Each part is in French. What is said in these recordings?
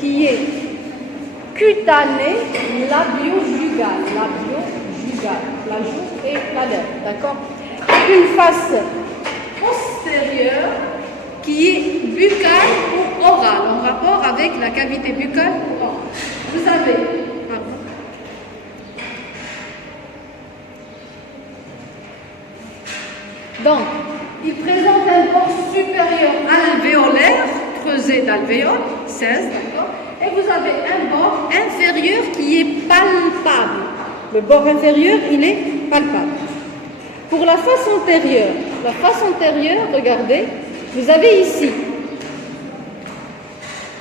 qui est cutané, labio-jugal, la joue et la lèvre, d'accord? Une face postérieure qui est buccale ou orale, en rapport avec la cavité buccale ou orale. Vous avez, donc, il présente un bord supérieur alvéolaire, creusé d'alvéole, 16, d'accord? Et vous avez un bord inférieur qui est palpable. Le bord inférieur, il est palpable. Pour la face antérieure, regardez, vous avez ici,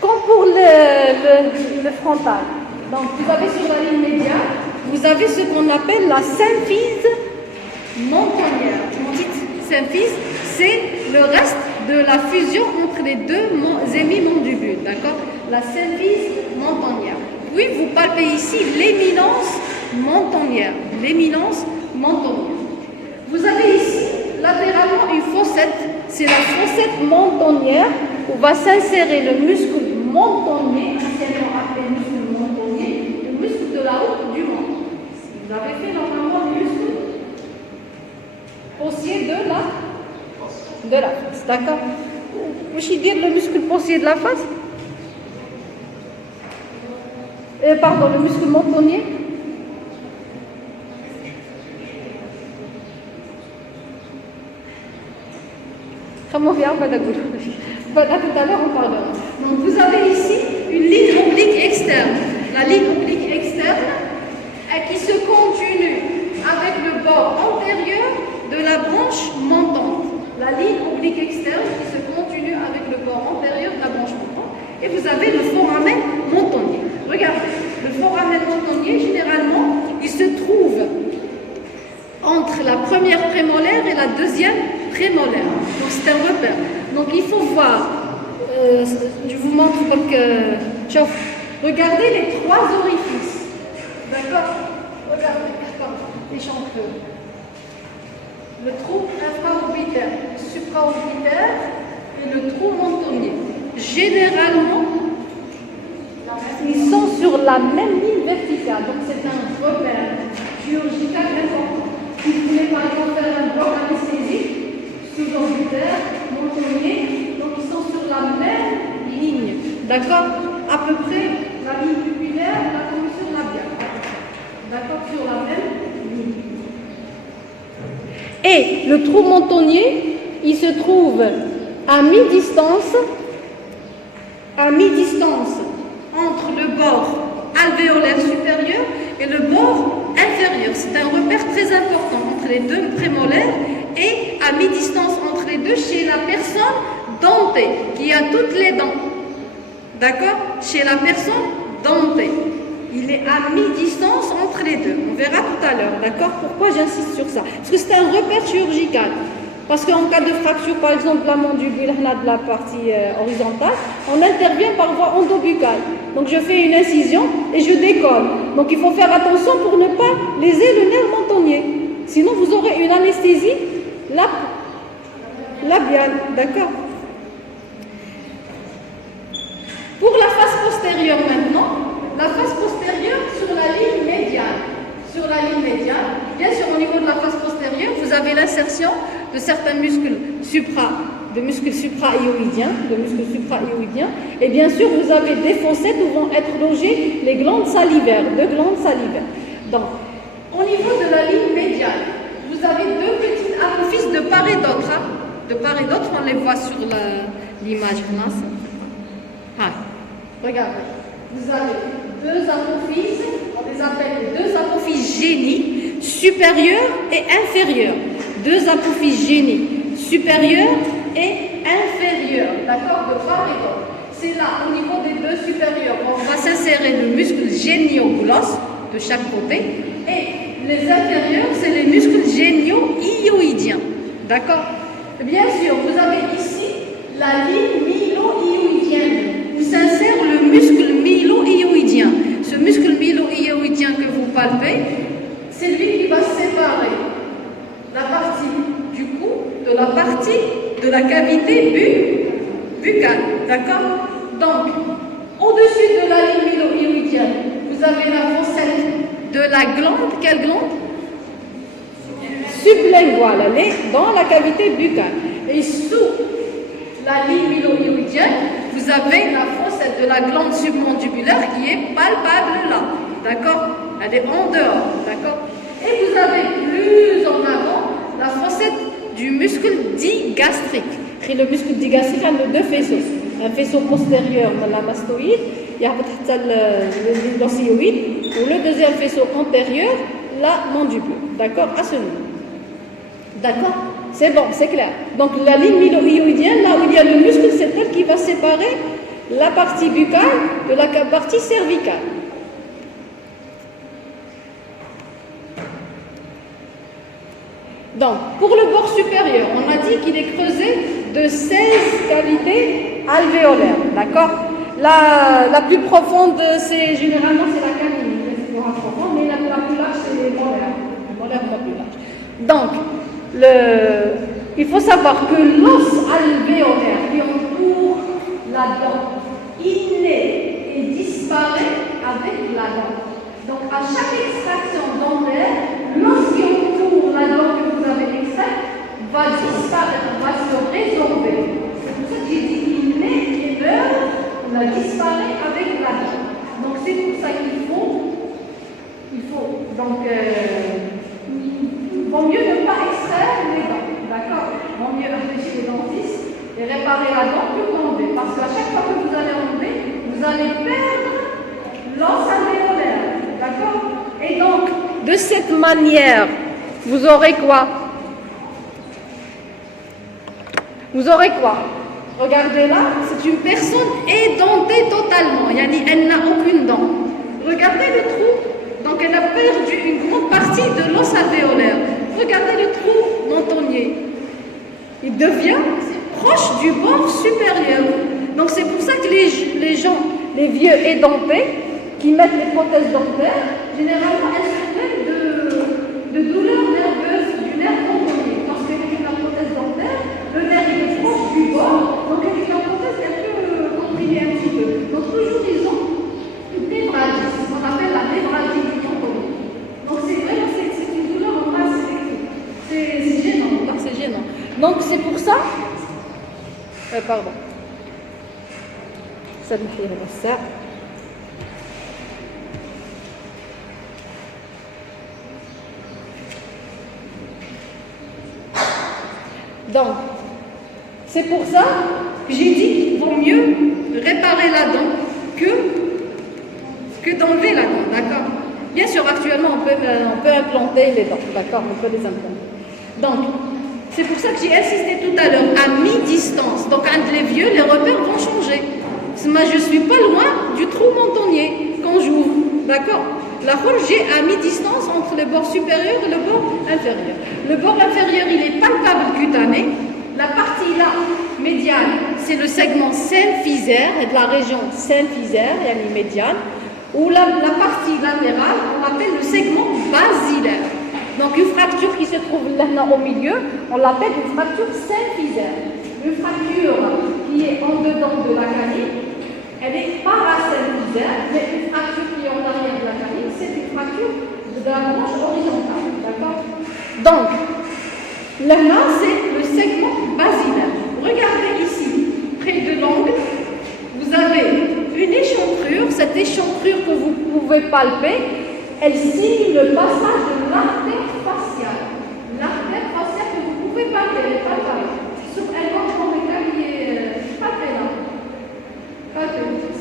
comme pour le frontal, donc vous avez sur la ligne médiane, vous avez ce qu'on appelle la symphyse mentonnière. Petite symphyse, c'est le reste de la fusion entre les deux hémimandibules, d'accord? La symphyse mentonnière. Puis vous palpez ici l'éminence mentonnière. Vous avez ici latéralement une fossette, c'est la fossette mentonnière où va s'insérer le muscle mentonnier, anciennement appelé muscle mentonnier, le muscle de la haute du menton. Vous avez fait normalement le muscle possier de la face, d'accord? Vous voulez dire le muscle possier de la face? Pardon, le muscle mentonnier? Comment vient tout à l'heure on parlera. Donc vous avez ici une ligne oblique externe. La ligne oblique externe qui se continue avec le bord antérieur de la branche montante. La ligne oblique externe qui se continue avec le bord antérieur de la branche montante. Et vous avez le foramen mentonnier. Regardez, le foramen mentonnier, généralement, il se trouve entre la première prémolaire et la deuxième prémolaire. Donc c'est un repère. Donc il faut voir, je vous montre comme que, regardez les trois orifices. D'accord? Regardez, les champeux. Le trou infraorbitaire, le supraorbitaire et le trou mentonnier. Généralement, ils sont sur la même ligne verticale. Donc c'est un repère chirurgical important. Si vous voulez par exemple faire un bloc anesthésique, sous-orbitaire, mentonnier, donc ils sont sur la même ligne. D'accord? À peu près la ligne pupillaire, la commissure labiale. D'accord? Sur la même ligne. Et le trou mentonnier, il se trouve à mi-distance entre le bord alvéolaire supérieur et le bord inférieur. C'est un repère très important entre les deux prémolaires et à mi-distance entre les deux chez la personne dentée, qui a toutes les dents. D'accord? Chez la personne dentée. Il est à mi-distance entre les deux. On verra tout à l'heure. D'accord? Pourquoi j'insiste sur ça? Parce que c'est un repère chirurgical. Parce qu'en cas de fracture, par exemple, de la mandibule, de la partie horizontale, on intervient par voie endobuccale. Donc je fais une incision et je décolle. Donc il faut faire attention pour ne pas léser le nerf mentonnier. Sinon vous aurez une anesthésie labiale. D'accord? Pour la face postérieure maintenant, la face postérieure sur la ligne médiane. Bien sûr, au niveau de la face postérieure, vous avez l'insertion de certains muscles supra-hyoïdiens, et bien sûr, vous avez des fossettes où vont être logées les glandes salivaires, deux glandes salivaires. Donc, au niveau de la ligne médiane, vous avez deux petites apophyses de part et d'autre. De part et d'autre, on les voit sur l'image. Regardez, vous avez deux apophyses, on les appelle deux apophyses génies, supérieures et inférieures. Deux apophyses génies, supérieures et inférieures, d'accord, de part et d'autre. C'est là, au niveau des deux supérieurs, on va s'insérer le muscle génioglosse de chaque côté, et les inférieurs, c'est les muscles génio-hyoïdiens, d'accord. Bien sûr, vous avez ici la ligne mylo-hyoïdienne, où s'insère le muscle mylo-hyoïdien. Ce muscle mylo-hyoïdien que vous palpez, c'est lui qui va séparer la partie du cou de la partie de la cavité buccale. D'accord? Donc, au-dessus Au-dessus de la ligne milo-iridienne, vous avez la fossette de la glande. Quelle glande? Sublinguale. Elle est dans la cavité buccale. Et sous la ligne milo-iridienne, vous avez la fossette de la glande submandibulaire qui est palpable là. D'accord? Elle est en dehors. D'accord? Et vous avez plus en avant la fossette du muscle digastrique. Et le muscle digastrique a deux faisceaux. Un faisceau postérieur, la mastoïde, il y a le glossioïde, ou le deuxième faisceau antérieur, la mandibule. D'accord? À ce niveau. D'accord? C'est bon, c'est clair. Donc la ligne milo-iridienne, là où il y a le muscle, c'est elle qui va séparer la partie buccale de la partie cervicale. Donc, pour le bord supérieur, on a dit qu'il est creusé de 16 cavités alvéolaires, d'accord? La plus profonde, c'est généralement c'est la canine, mais la plus large, c'est les molaires la plus large. Donc, il faut savoir que l'os alvéolaire qui entoure la dent, il naît et disparaît avec la dent. Donc, à chaque extraction dentaire, l'os qui entoure la dent que vous avez extraite va disparaître, va se résorber. C'est pour ça que j'ai dit il naît et meurt, on a disparu avec la dent. Donc, c'est pour ça qu'il faut donc, vaut mieux ne pas extraire les dents, d'accord? Vaut mieux réfléchir les dentistes et réparer la dent que l'enlever. Parce qu'à chaque fois que vous allez enlever, vous allez perdre l'os alvéolaire, d'accord? Et donc, de cette manière, vous aurez quoi? Vous aurez quoi? Regardez là, c'est une personne édentée totalement. Yani, elle n'a aucune dent. Regardez le trou. Donc, elle a perdu une grande partie de l'os alvéolaire. Regardez le trou mentonnier. Il devient proche du bord supérieur. Donc, c'est pour ça que les gens, les vieux édentés, qui mettent les prothèses dentaires, généralement, elles se plaignent de douleurs nerveuses du nerf mentonnier. Parce qu'avec la prothèse dentaire, le nerf est proche du bord. Donc, avec la prothèse, elle peut comprimer un petit peu. Donc, toujours, ils ont une névralgie, ce qu'on appelle la névralgie du mentonnier. Donc, c'est vrai, c'est une douleur en masse électrique. C'est gênant, c'est gênant. Donc, c'est pour ça. Pardon. Ça. Donc, c'est pour ça que j'ai dit qu'il vaut mieux réparer la dent que d'enlever la dent, d'accord? Bien sûr, actuellement, on peut implanter les dents, d'accord? On peut les implanter. Donc, c'est pour ça que j'ai insisté tout à l'heure, à mi-distance. Donc, entre les vieux, les repères vont changer. Moi, je ne suis pas loin du trou mentonnier quand j'ouvre, d'accord? La rôle, j'ai à mi-distance entre le bord supérieur et le bord inférieur. Le bord inférieur, il est palpable cutané. La partie là, médiane, c'est le segment symphysaire, et de la région symphysaire, il y a une médiane. Ou la partie latérale, on l'appelle le segment basilaire. Donc une fracture qui se trouve là au milieu, on l'appelle une fracture symphysaire. Une fracture qui est en dedans de la canine, elle est parasymphysaire, mais une fracture qui est en arrière de la canine, c'est une fracture de la branche horizontale. D'accord? Donc, là, c'est le segment basilaire. Regardez ici, près de l'angle, vous avez une échancrure. Cette échancrure que vous pouvez palper, elle signe le passage de l'artère faciale. L'artère faciale que vous pouvez palper, elle est palpable. Elle va prendre le cas qui est palpé là.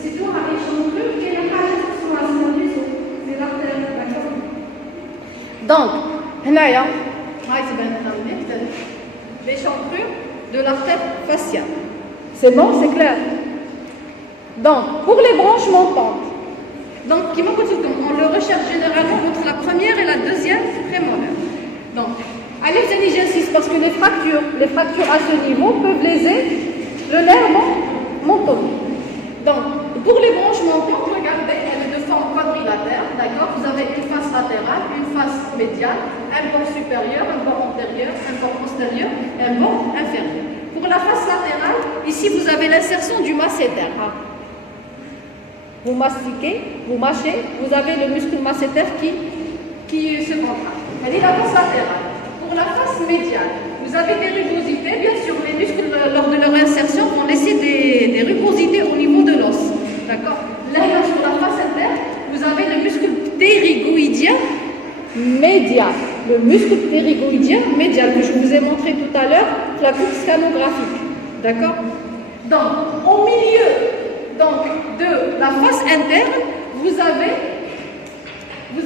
C'est toujours une échancrure qui est la cage sur le vaisseau. C'est l'artère, d'accord? Donc, هنايا هاي تبان لنا l'échancrure de l'artère faciale. C'est bon, c'est clair? Donc, pour les branches montantes, donc, on le recherche généralement entre la première et la deuxième prémolaire. Donc, allez, j'insiste parce que les fractures à ce niveau peuvent léser le nerf mentonnier. Donc, pour les branches montantes, regardez, elle est de forme quadrilatère, d'accord? Vous avez une face latérale, une face médiane, un bord supérieur, un bord antérieur, un bord postérieur et un bord inférieur. Pour la face latérale, ici vous avez l'insertion du masséter. vous mastiquez, vous mâchez, vous avez le muscle masséter qui se contracte. Elle est la face latérale. Pour la face médiane, vous avez des rugosités. Bien sûr, les muscles, lors de leur insertion, vont laisser des rugosités au niveau de l'os. D'accord? Là, sur la face interne, vous avez le muscle ptérygoïdien médial. Le muscle ptérygoïdien médial que je vous ai montré tout à l'heure, la coupe scanographique. D'accord? Donc, au milieu de la face interne, vous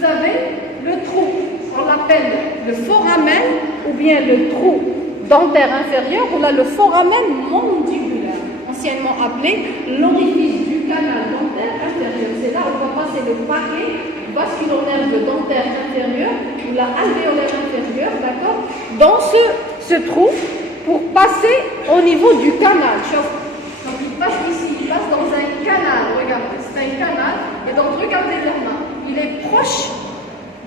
avez le trou, on l'appelle le foramen ou bien le trou dentaire inférieur ou là le foramen mandibulaire, anciennement appelé l'orifice du canal dentaire inférieur. C'est là où va passer le paquet vasculonerveux dentaire inférieur ou la alvéolaire inférieure, d'accord, dans ce trou pour passer au niveau du canal. Donc il passe ici, il passe dans un canal, regardez, c'est un canal, et donc regardez là, il est proche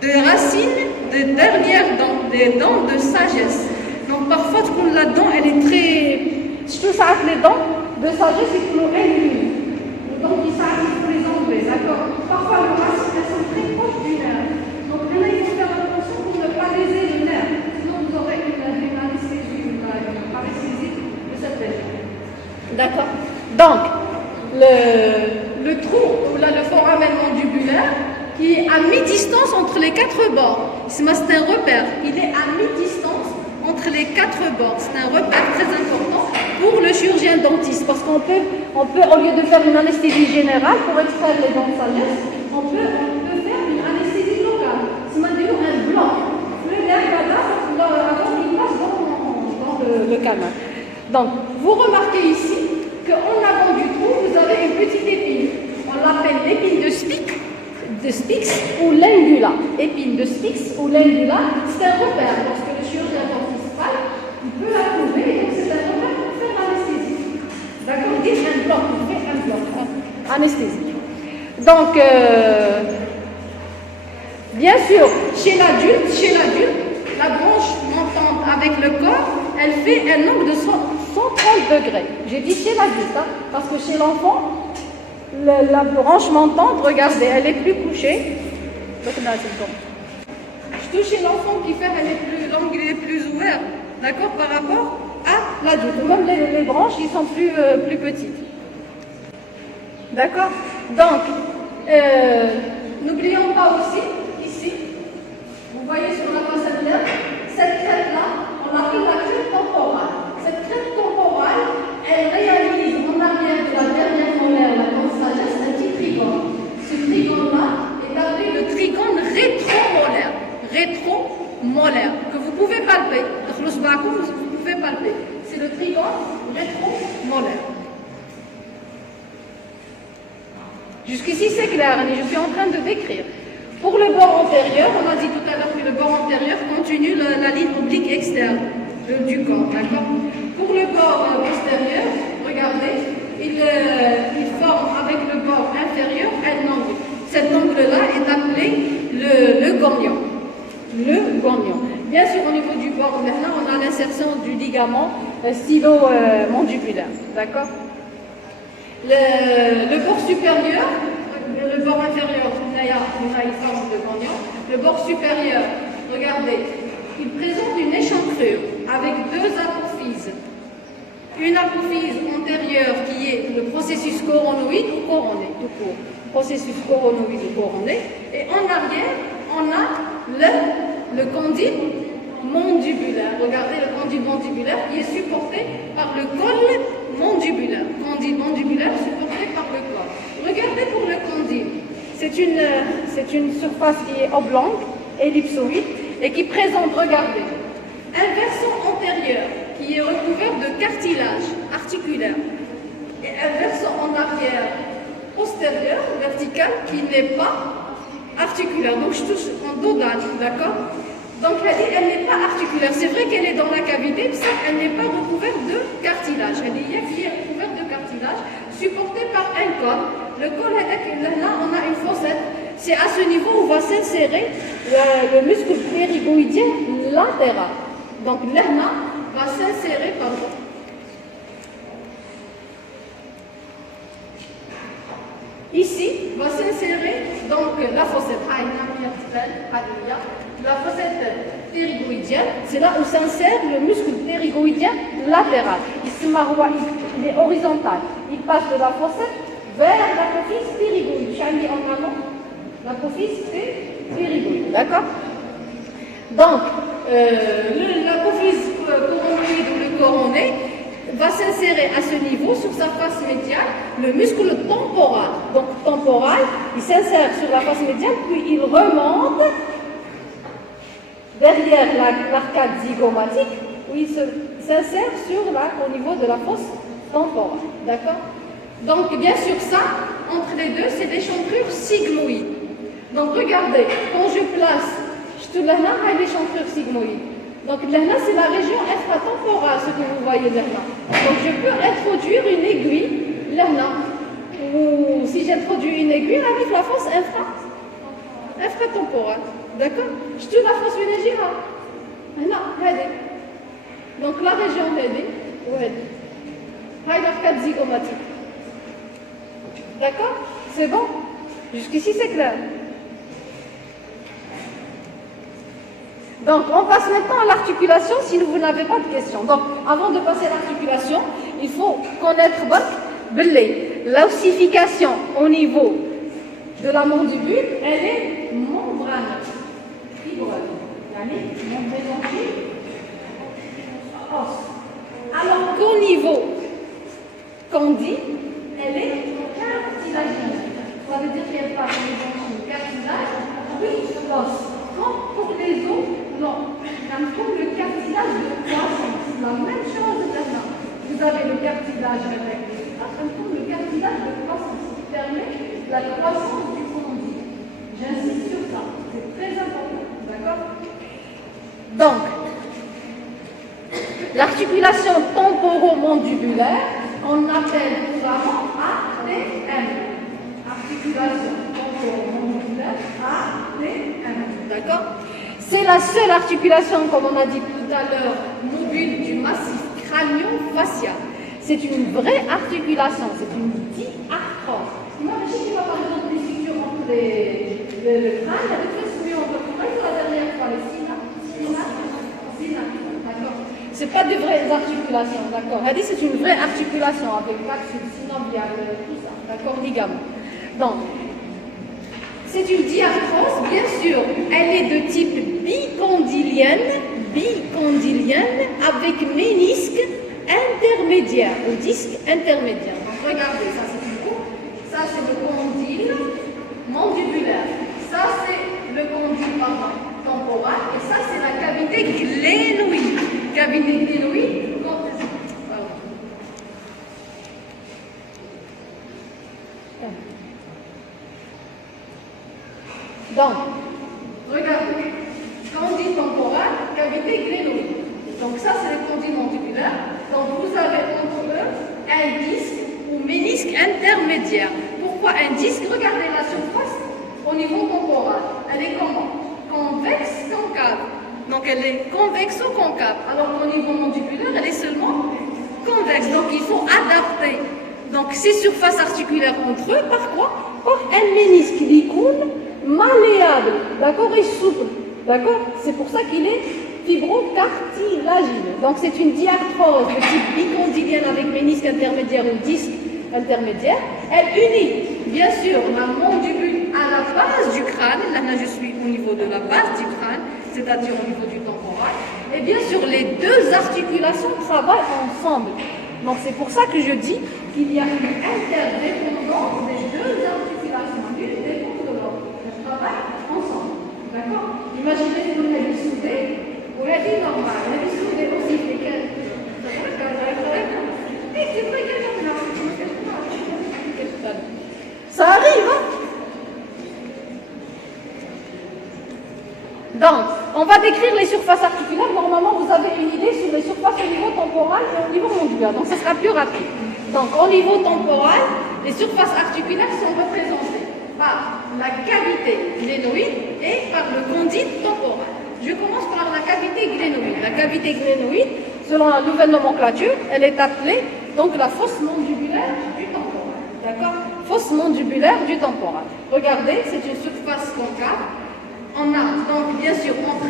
des racines des dernières dents, des dents de sagesse. Donc parfois, la dent, elle est très... Surtout ça, les dents de sagesse, il faut l'éliminer. Donc il faut les enlever, d'accord. Parfois, les racines, elles sont très proches du nerf. Donc là, il faut faire attention pour ne pas léser le nerf. Sinon, vous aurez une anesthésie, une paresthésie de cette région. D'accord. Donc, le trou, ou là, le foramen mandibulaire, qui est à mi-distance entre les quatre bords. C'est un repère. Il est à mi-distance entre les quatre bords. C'est un repère très important pour le chirurgien dentiste. Parce qu'on peut, au lieu de faire une anesthésie générale pour extraire les dents de sagesse, on peut faire une anesthésie locale. C'est maintenant un bloc. Le nerf avant qu'il passe dans le canal. Donc, vous remarquez ici qu'en avant du trou, vous avez une petite épine. On l'appelle l'épine de Spix ou l'ingula. Épine de Spix ou l'ingula, c'est un repère. Lorsque le chirurgien dentiste il peut la trouver, et donc c'est un repère pour faire l'anesthésie. D'accord? Dire un bloc, il fait un bloc. Anesthésie. Donc, bien sûr, chez l'adulte, la branche montante avec le corps, elle fait un angle de 130 degrés. J'ai dit chez l'adulte, parce que chez l'enfant, la branche montante, regardez, elle est plus couchée. Je touche chez l'enfant qui fait, l'angle est plus ouvert, d'accord, par rapport à l'adulte. Même les branches, ils sont plus petites. D'accord? Donc, n'oublions pas aussi, ici, vous voyez sur la face interne, cette crête-là, on l'appelle la crête temporale. Cette crête temporale, elle réalise en arrière de la dernière molaire, la dent de sagesse, un petit trigone. Ce trigone-là est appelé le trigone rétromolaire. Rétromolaire, que vous pouvez palper. Vous pouvez palper. C'est le trigone rétromolaire. Jusqu'ici, c'est clair, je suis en train de décrire. Pour le bord antérieur, on a dit tout à l'heure que le bord antérieur continue la ligne oblique externe du corps, d'accord? Pour le bord postérieur, regardez, il forme avec le bord inférieur un angle. Cet angle-là est appelé le gonion. Le gonion. Bien sûr, au niveau du bord, maintenant, on a l'insertion du ligament stylo-mandibulaire, d'accord? Le bord supérieur, le bord inférieur, il y a une forme de gonion. Le bord supérieur, regardez, il présente une échancrure avec deux apophyses. Une apophyse antérieure qui est le processus coronoïde ou coroné, tout court. Processus coronoïde ou coroné. Et en arrière, on a le condyle mandibulaire. Regardez le condyle mandibulaire qui est supporté par le col mandibulaire. Condyle mandibulaire supporté par le col. Regardez pour le condyle. C'est une surface qui est oblongue, ellipsoïde, et qui présente, regardez, un versant antérieur qui est recouvert de cartilage articulaire et un versant en arrière postérieur, vertical, qui n'est pas articulaire. Donc je touche en dodane, d'accord? Donc elle n'est pas articulaire. C'est vrai qu'elle est dans la cavité, mais ça, elle n'est pas recouverte de cartilage. Elle est recouverte de cartilage, supportée par un col. Le col, là, on a une fossette. C'est à ce niveau où va s'insérer le muscle ptérygoïdien latéral. Donc l'herna va s'insérer, pardon. Ici va s'insérer donc la fossette. La fossette ptérygoïdienne, c'est là où s'insère le muscle ptérygoïdien latéral. Ici, il est horizontal. Il passe de la fossette vers l'apophyse ptérygoïde. J'ai en allemand l'apophyse ptérygoïde. D'accord? Donc, l'apophyse coronoïde ou le coronet va s'insérer à ce niveau sur sa face médiane, le muscle temporal. Donc, temporal, il s'insère sur la face médiane, puis il remonte derrière l'arcade zygomatique, où il s'insère au niveau de la fosse temporale. D'accord? Donc, bien sûr, ça, entre les deux, c'est l'échancrure sigmoïde. Donc, regardez, quand je place, je te l'ai l'échancrure sigmoïde. Donc, là, c'est la région infratemporale, ce que vous voyez là. Donc, je peux introduire une aiguille, là, ou si j'introduis une aiguille, avec la fosse infratemporale. D'accord? Je te la fosse une aiguille, là. Donc, la région, c'est l'arcade zygomatique. D'accord? C'est bon? Jusqu'ici, c'est clair. Donc, on passe maintenant à l'articulation si vous n'avez pas de questions. Donc, avant de passer à l'articulation, il faut connaître l'ossification au niveau de la mandibule, elle est membraneuse. Alors qu'au niveau condyle, elle est cartilagineuse. Ça veut dire qu'elle passe du cartilage, puis l'os. Pour les os, non. Comme le cartilage de croissance, la même chose maintenant. Vous avez le cartilage avec le cartilage de croissance qui permet la croissance du condyle. J'insiste sur ça, c'est très important. D'accord? Donc, l'articulation temporomandibulaire, on appelle couramment ATM. Articulation temporomandibulaire, ATM. D'accord? C'est la seule articulation, comme on a dit tout à l'heure, mobile du massif crânio-facial. C'est une vraie articulation, c'est une diarthrose. Imaginez qu'il va par exemple des structures entre le crâne, il y a des trucs soumis en portrait, la dernière fois, les d'accord? C'est pas de vraies articulations, d'accord? C'est une vraie articulation avec capsule synoviale, tout ça, d'accord? Ligament. Donc, c'est une diarthrose, bien sûr, elle est de type bicondylienne avec ménisque intermédiaire, ou disque intermédiaire. Donc regardez, ça c'est une coupe, ça c'est le condyle mandibulaire, ça c'est le condyle temporal, et ça c'est la cavité glénoïde. Cavité glénoïde, donc, regardez, condyle temporal, cavité glénoïde. Donc ça, c'est le condyle mandibulaire. Donc vous avez entre eux un disque ou ménisque intermédiaire. Pourquoi un disque? Regardez la surface au niveau temporal. Elle est comment? Convexe, concave. Donc elle est convexe ou concave. Alors qu'au niveau mandibulaire, elle est seulement convexe. Donc il faut adapter. Donc ces surfaces articulaires entre eux, par quoi? Par un ménisque qui coule malléable, d'accord, et souple, d'accord. C'est pour ça qu'il est fibrocartilagineux. Donc c'est une diarthrose de type bicondylienne avec ménisque intermédiaire ou disque intermédiaire. Elle unit, bien sûr, la mandibule à la base du crâne. Là, je suis au niveau de la base du crâne, c'est-à-dire au niveau du temporal. Et bien sûr, les deux articulations travaillent ensemble. Donc c'est pour ça que je dis qu'il y a une interdépendance des deux articulations. L'une dépend de l'autre. Elles travaillent ensemble. D'accord? Imaginez que vous avez soudé, vous l'avez dit normal. Vous avez soudé aussi lesquels. Et c'est vrai qu'elle est là. Ça arrive, hein? Donc, on va décrire les surfaces articulaires. Normalement, vous avez une idée sur les surfaces au niveau temporal et au niveau mandibulaire. Donc, ça sera plus rapide. Donc, au niveau temporal, les surfaces articulaires sont représentées par la cavité glénoïde et par le condyle temporal. Je commence par la cavité glénoïde. La cavité glénoïde, selon la nouvelle nomenclature, elle est appelée donc la fosse mandibulaire du temporal. D'accord? fosse mandibulaire du temporal. Regardez, c'est une surface concave. On a donc bien sûr entre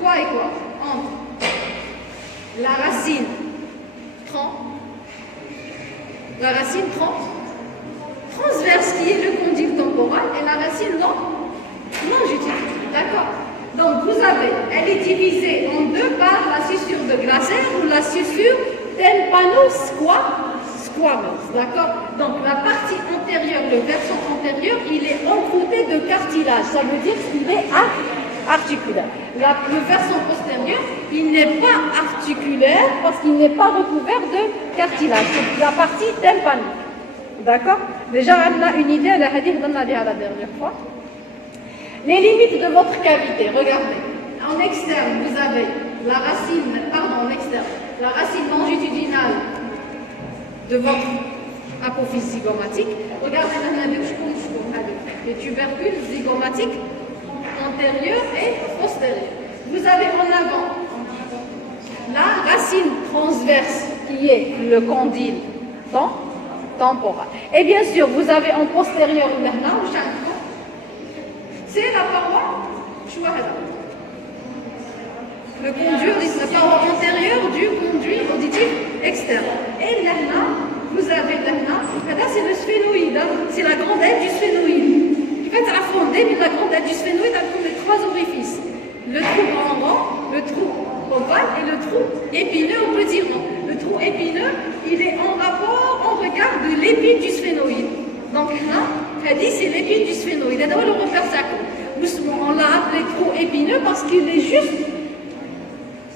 quoi et quoi? Entre la racine transverse qui est le condyle temporal et la racine longitudinale. D'accord? Donc vous avez, elle est divisée en deux par la scissure de Glaser ou la scissure tympano-squamous. D'accord? Donc la partie antérieure, le versant antérieur, il est encroûté de cartilage. Ça veut dire qu'il est articulaire. Le versant postérieur, il n'est pas articulaire parce qu'il n'est pas recouvert de cartilage. C'est la partie tympanique. D'accord? Déjà, on a une idée, la hadith donne la dernière fois. Les limites de votre cavité, regardez. En externe, vous avez la racine longitudinale de votre apophyse zygomatique. Regardez les tubercules zygomatiques antérieurs et postérieurs. Vous avez en avant la racine transverse qui est le condyle temporal. Et bien sûr, vous avez en postérieur c'est la paroi le conduit, la paroi antérieure du conduit auditif externe. Et là, vous avez là, c'est le sphénoïde, c'est la grande aile du sphénoïde. En fait, la fondée, mais la grande aile du sphénoïde a les trois orifices. Le trou rond, le trou ovale et le trou épineux au petit rond. Le trou épineux, il est en rapport, en regard de l'épine du sphénoïde. Donc là, elle dit c'est l'épine du sphénoïde. Et d'abord, le repère Sacco. On l'a appelé trou épineux parce qu'il est juste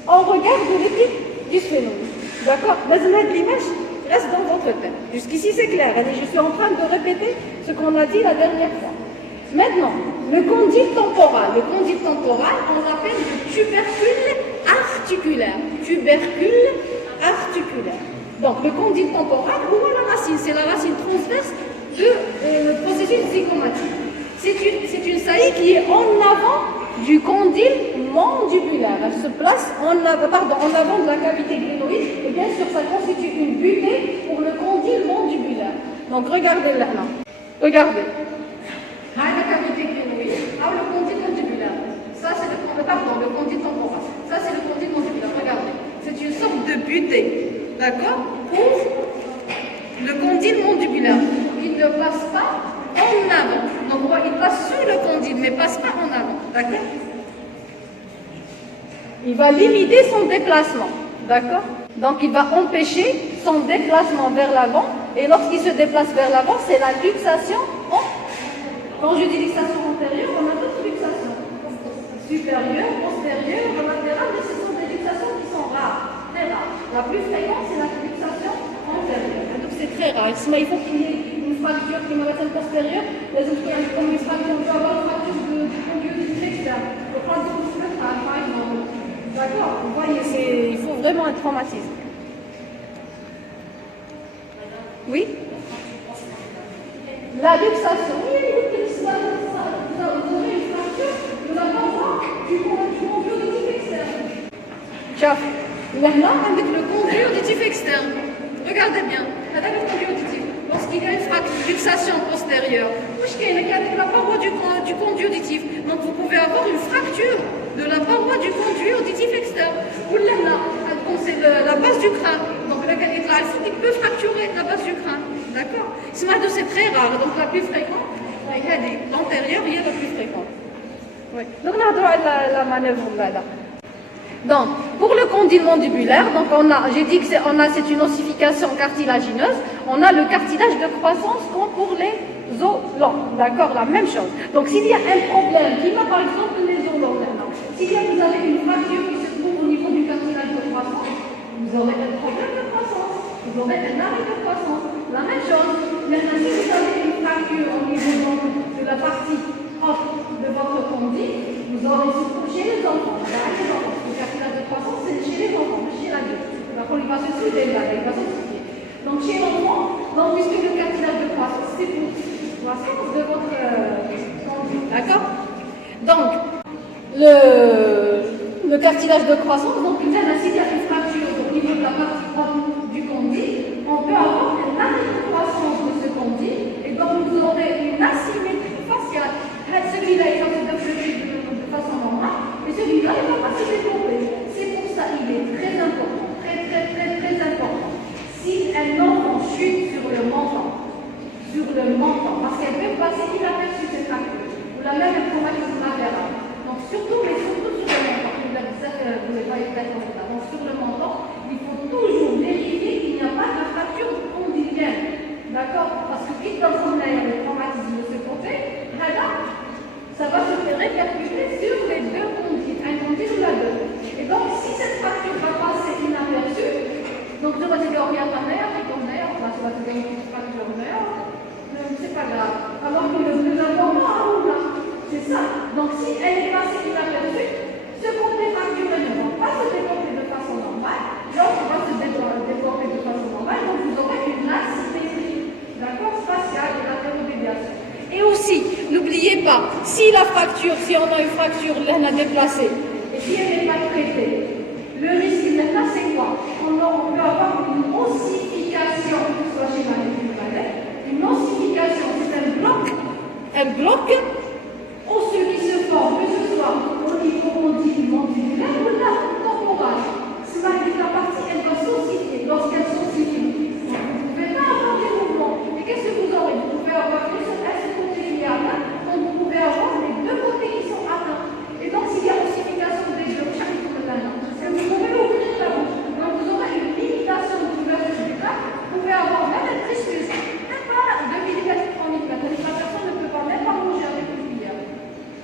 en regard de l'épine du sphénoïde. D'accord? L'image reste dans votre tête. Jusqu'ici, c'est clair. Je suis en train de répéter ce qu'on a dit la dernière fois. Maintenant, le condyle temporal. Le condyle temporal, on l'appelle le tubercule articulaire. Tubercule articulaire. Donc, le condyle temporal, où est la racine? C'est la racine transverse du processus zygomatique. C'est une saillie qui est en avant du condyle mandibulaire. Elle se place en avant de la cavité glénoïde et bien sûr ça constitue une butée pour le condyle mandibulaire. Donc regardez là. Regardez. Là la cavité glénoïde, là le condyle mandibulaire. Ça c'est le condyle temporal. Ça c'est le condyle mandibulaire. Regardez. C'est une sorte de butée. D'accord? Pour le condyle mandibulaire. Il ne passe pas en avant. Donc il passe sous le condyle, mais passe pas en avant. D'accord? Il va limiter son déplacement. D'accord? Donc il va empêcher son déplacement vers l'avant. Et lorsqu'il se déplace vers l'avant, c'est la luxation. Quand je dis luxation antérieure, on a d'autres luxations. Supérieure, postérieure, latérale, mais ce sont des luxations qui sont rares, très rares. La plus fréquente, c'est la luxation antérieure. Donc c'est très rare. Il faut qu'il y ait une fracture qui me reste postérieure. Les autres, comme une fracture, on peut avoir une fracture du conduit auditif externe. Le fracture du frontal, par exemple. D'accord? Vous voyez, il faut vraiment un traumatisme. Oui? La luxation. Oui, vous avez une fracture de la paroi du conduit auditif externe. Tiens, maintenant, avec le conduit auditif externe. Regardez bien, avec le conduit auditif, lorsqu'il y a une luxation postérieure, avec la paroi du conduit auditif, donc vous pouvez avoir une fracture de la paroi du conduit auditif externe. Ou là, c'est la base du crâne. Donc il peut fracturer la base du crâne. D'accord? C'est très rare. Donc la plus fréquente, l'antérieure, il y a la plus fréquente. Oui. Donc on a la manœuvre là. Donc, pour le condyle mandibulaire, donc j'ai dit que c'est une ossification cartilagineuse. On a le cartilage de croissance comme pour les os longs. D'accord? La même chose. Donc, s'il y a un problème, qui va par exemple les os longs maintenant, si vous avez une fracture qui se trouve au niveau du cartilage de croissance, vous aurez un problème de croissance. Vous aurez un arrêt de croissance. La même chose. Maintenant, si vous avez une fracture au niveau de la partie haute de votre condyle, vous aurez surtout chez les enfants. Le cartilage de croissance, c'est chez les enfants, chez l'adulte. D'accord, il va se souder là, il va se souder. Donc chez l'enfant, puisque le cartilage de croissance, c'est pour la croissance de votre condyle. D'accord? Donc, le cartilage de croissance, donc il y a une fracture au niveau de la partie haute du condyle, on peut avoir un arrêt de croissance de ce condyle, et pas, si la fracture, si on a une fracture, elle a déplacée, et si elle n'est pas traitée, le risque maintenant c'est quoi? On peut avoir une ossification, soit schématique, une ossification, c'est un bloc osseux qui se forme, que ce soit au niveau mandibulaire ou là, temporal. Cela dit que la partie, elle va s'ossifier. Lorsqu'elle s'ossifie, vous ne pouvez pas avoir des mouvements. Et qu'est-ce que vous aurez? Vous pouvez avoir une seule côté qui est atteint, donc vous pouvez avoir les deux côtés qui sont atteints. Et donc, s'il y a ossification des blocs, vous pouvez ouvrir la bouche. Donc, vous aurez une limitation de l'ouverture du plat. Vous pouvez avoir même un tristus, même pas 2 mm, 3 mm. La personne ne peut pas même pas manger avec une cuillère.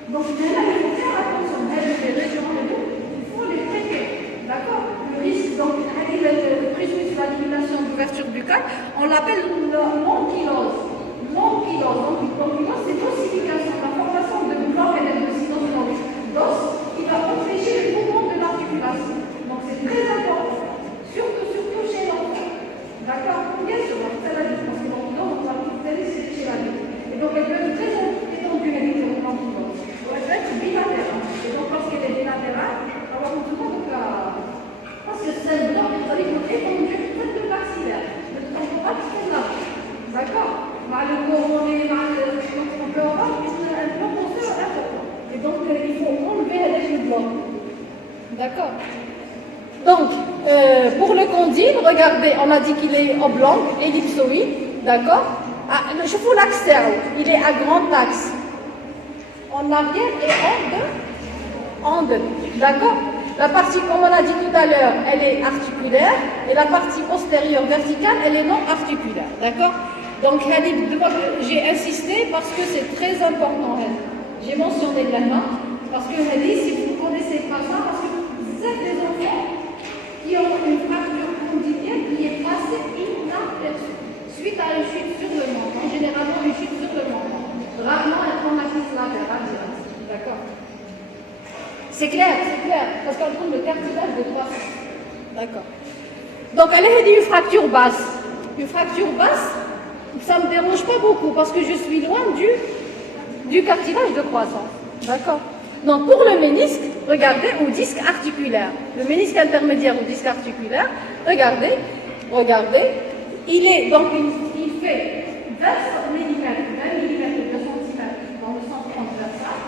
Donc, déjà, il faut faire attention. Les régions de l'eau, il faut les traiter. D'accord? Le risque, donc, le tristus, la limitation de l'ouverture buccale, on l'appelle l'ankylose. L'ankylose, c'est l'ossification, la formation de blocs et d'os qui va empêcher le mouvement de l'articulation. Donc, c'est très important. Surtout chez l'enfant. D'accord? Bien sûr, c'est la vie, parce que l'ankylose, on va l'utiliser chez la vie. Et donc, elle peut être très étendue, l'ankylose. Elle peut être bilatérale. Et donc, lorsqu'elle est bilatérale, alors on demande parce que c'est le bloc, il faut étendre le maxillaire. Ne tombe pas trop là. D'accord? Le couronné, on peut avoir un bloc osseux important. Et donc, il faut enlever le bloc. D'accord? Donc, pour le condyle, regardez, on a dit qu'il est oblong, ellipsoïde. D'accord? Je vous l'externe, il est à grand axe. En arrière et en deux. D'accord? La partie, comme on a dit tout à l'heure, elle est articulaire et la partie postérieure verticale, elle est non articulaire. D'accord? Donc, j'ai insisté parce que c'est très important. J'ai mentionné le lama parce que si vous ne connaissez pas ça, parce que vous êtes des enfants qui ont une fracture condylienne qui est passée inaperçue suite à une chute sur le menton. Généralement, une chute sur le menton. Rarement un traumatisme latéral direct. D'accord? C'est clair, parce qu'on trouve le cartilage de 3. D'accord. Donc, elle a dit une fracture basse. Une fracture basse, ça ne me dérange pas beaucoup parce que je suis loin du cartilage de croissance. D'accord. Donc, pour le ménisque, regardez, au disque articulaire. Le ménisque intermédiaire au disque articulaire, regardez, il fait 20 mm, 20 mm de centimètres dans le sens transversal,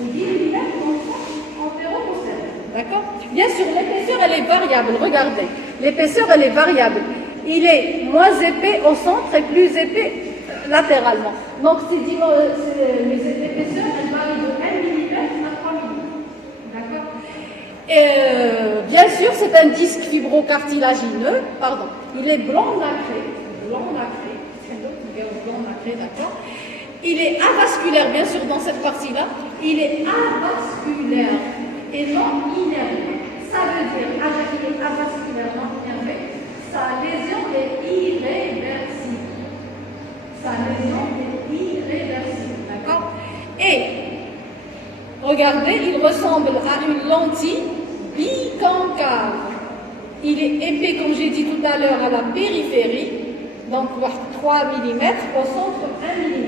ou 10 mm dans le sens antéro-postérieur. D'accord? Bien sûr, l'épaisseur, elle est variable. Regardez, l'épaisseur, elle est variable. Il est moins épais au centre et plus épais latéralement. Donc, les épaisseurs, elles varient de 1 mm à 3 mm. D'accord? Et bien sûr, c'est un disque fibrocartilagineux, pardon. Il est blanc nacré. C'est l'autre blanc nacré, d'accord? Il est avasculaire, bien sûr, dans cette partie-là. Il est avasculaire et non innervé. Ça veut dire, il est avasculaire, non innervé. Sa lésion est irréversible. D'accord? Et, regardez, il ressemble à une lentille biconcave. Il est épais, comme j'ai dit tout à l'heure, à la périphérie, donc 3 mm, au centre 1 mm.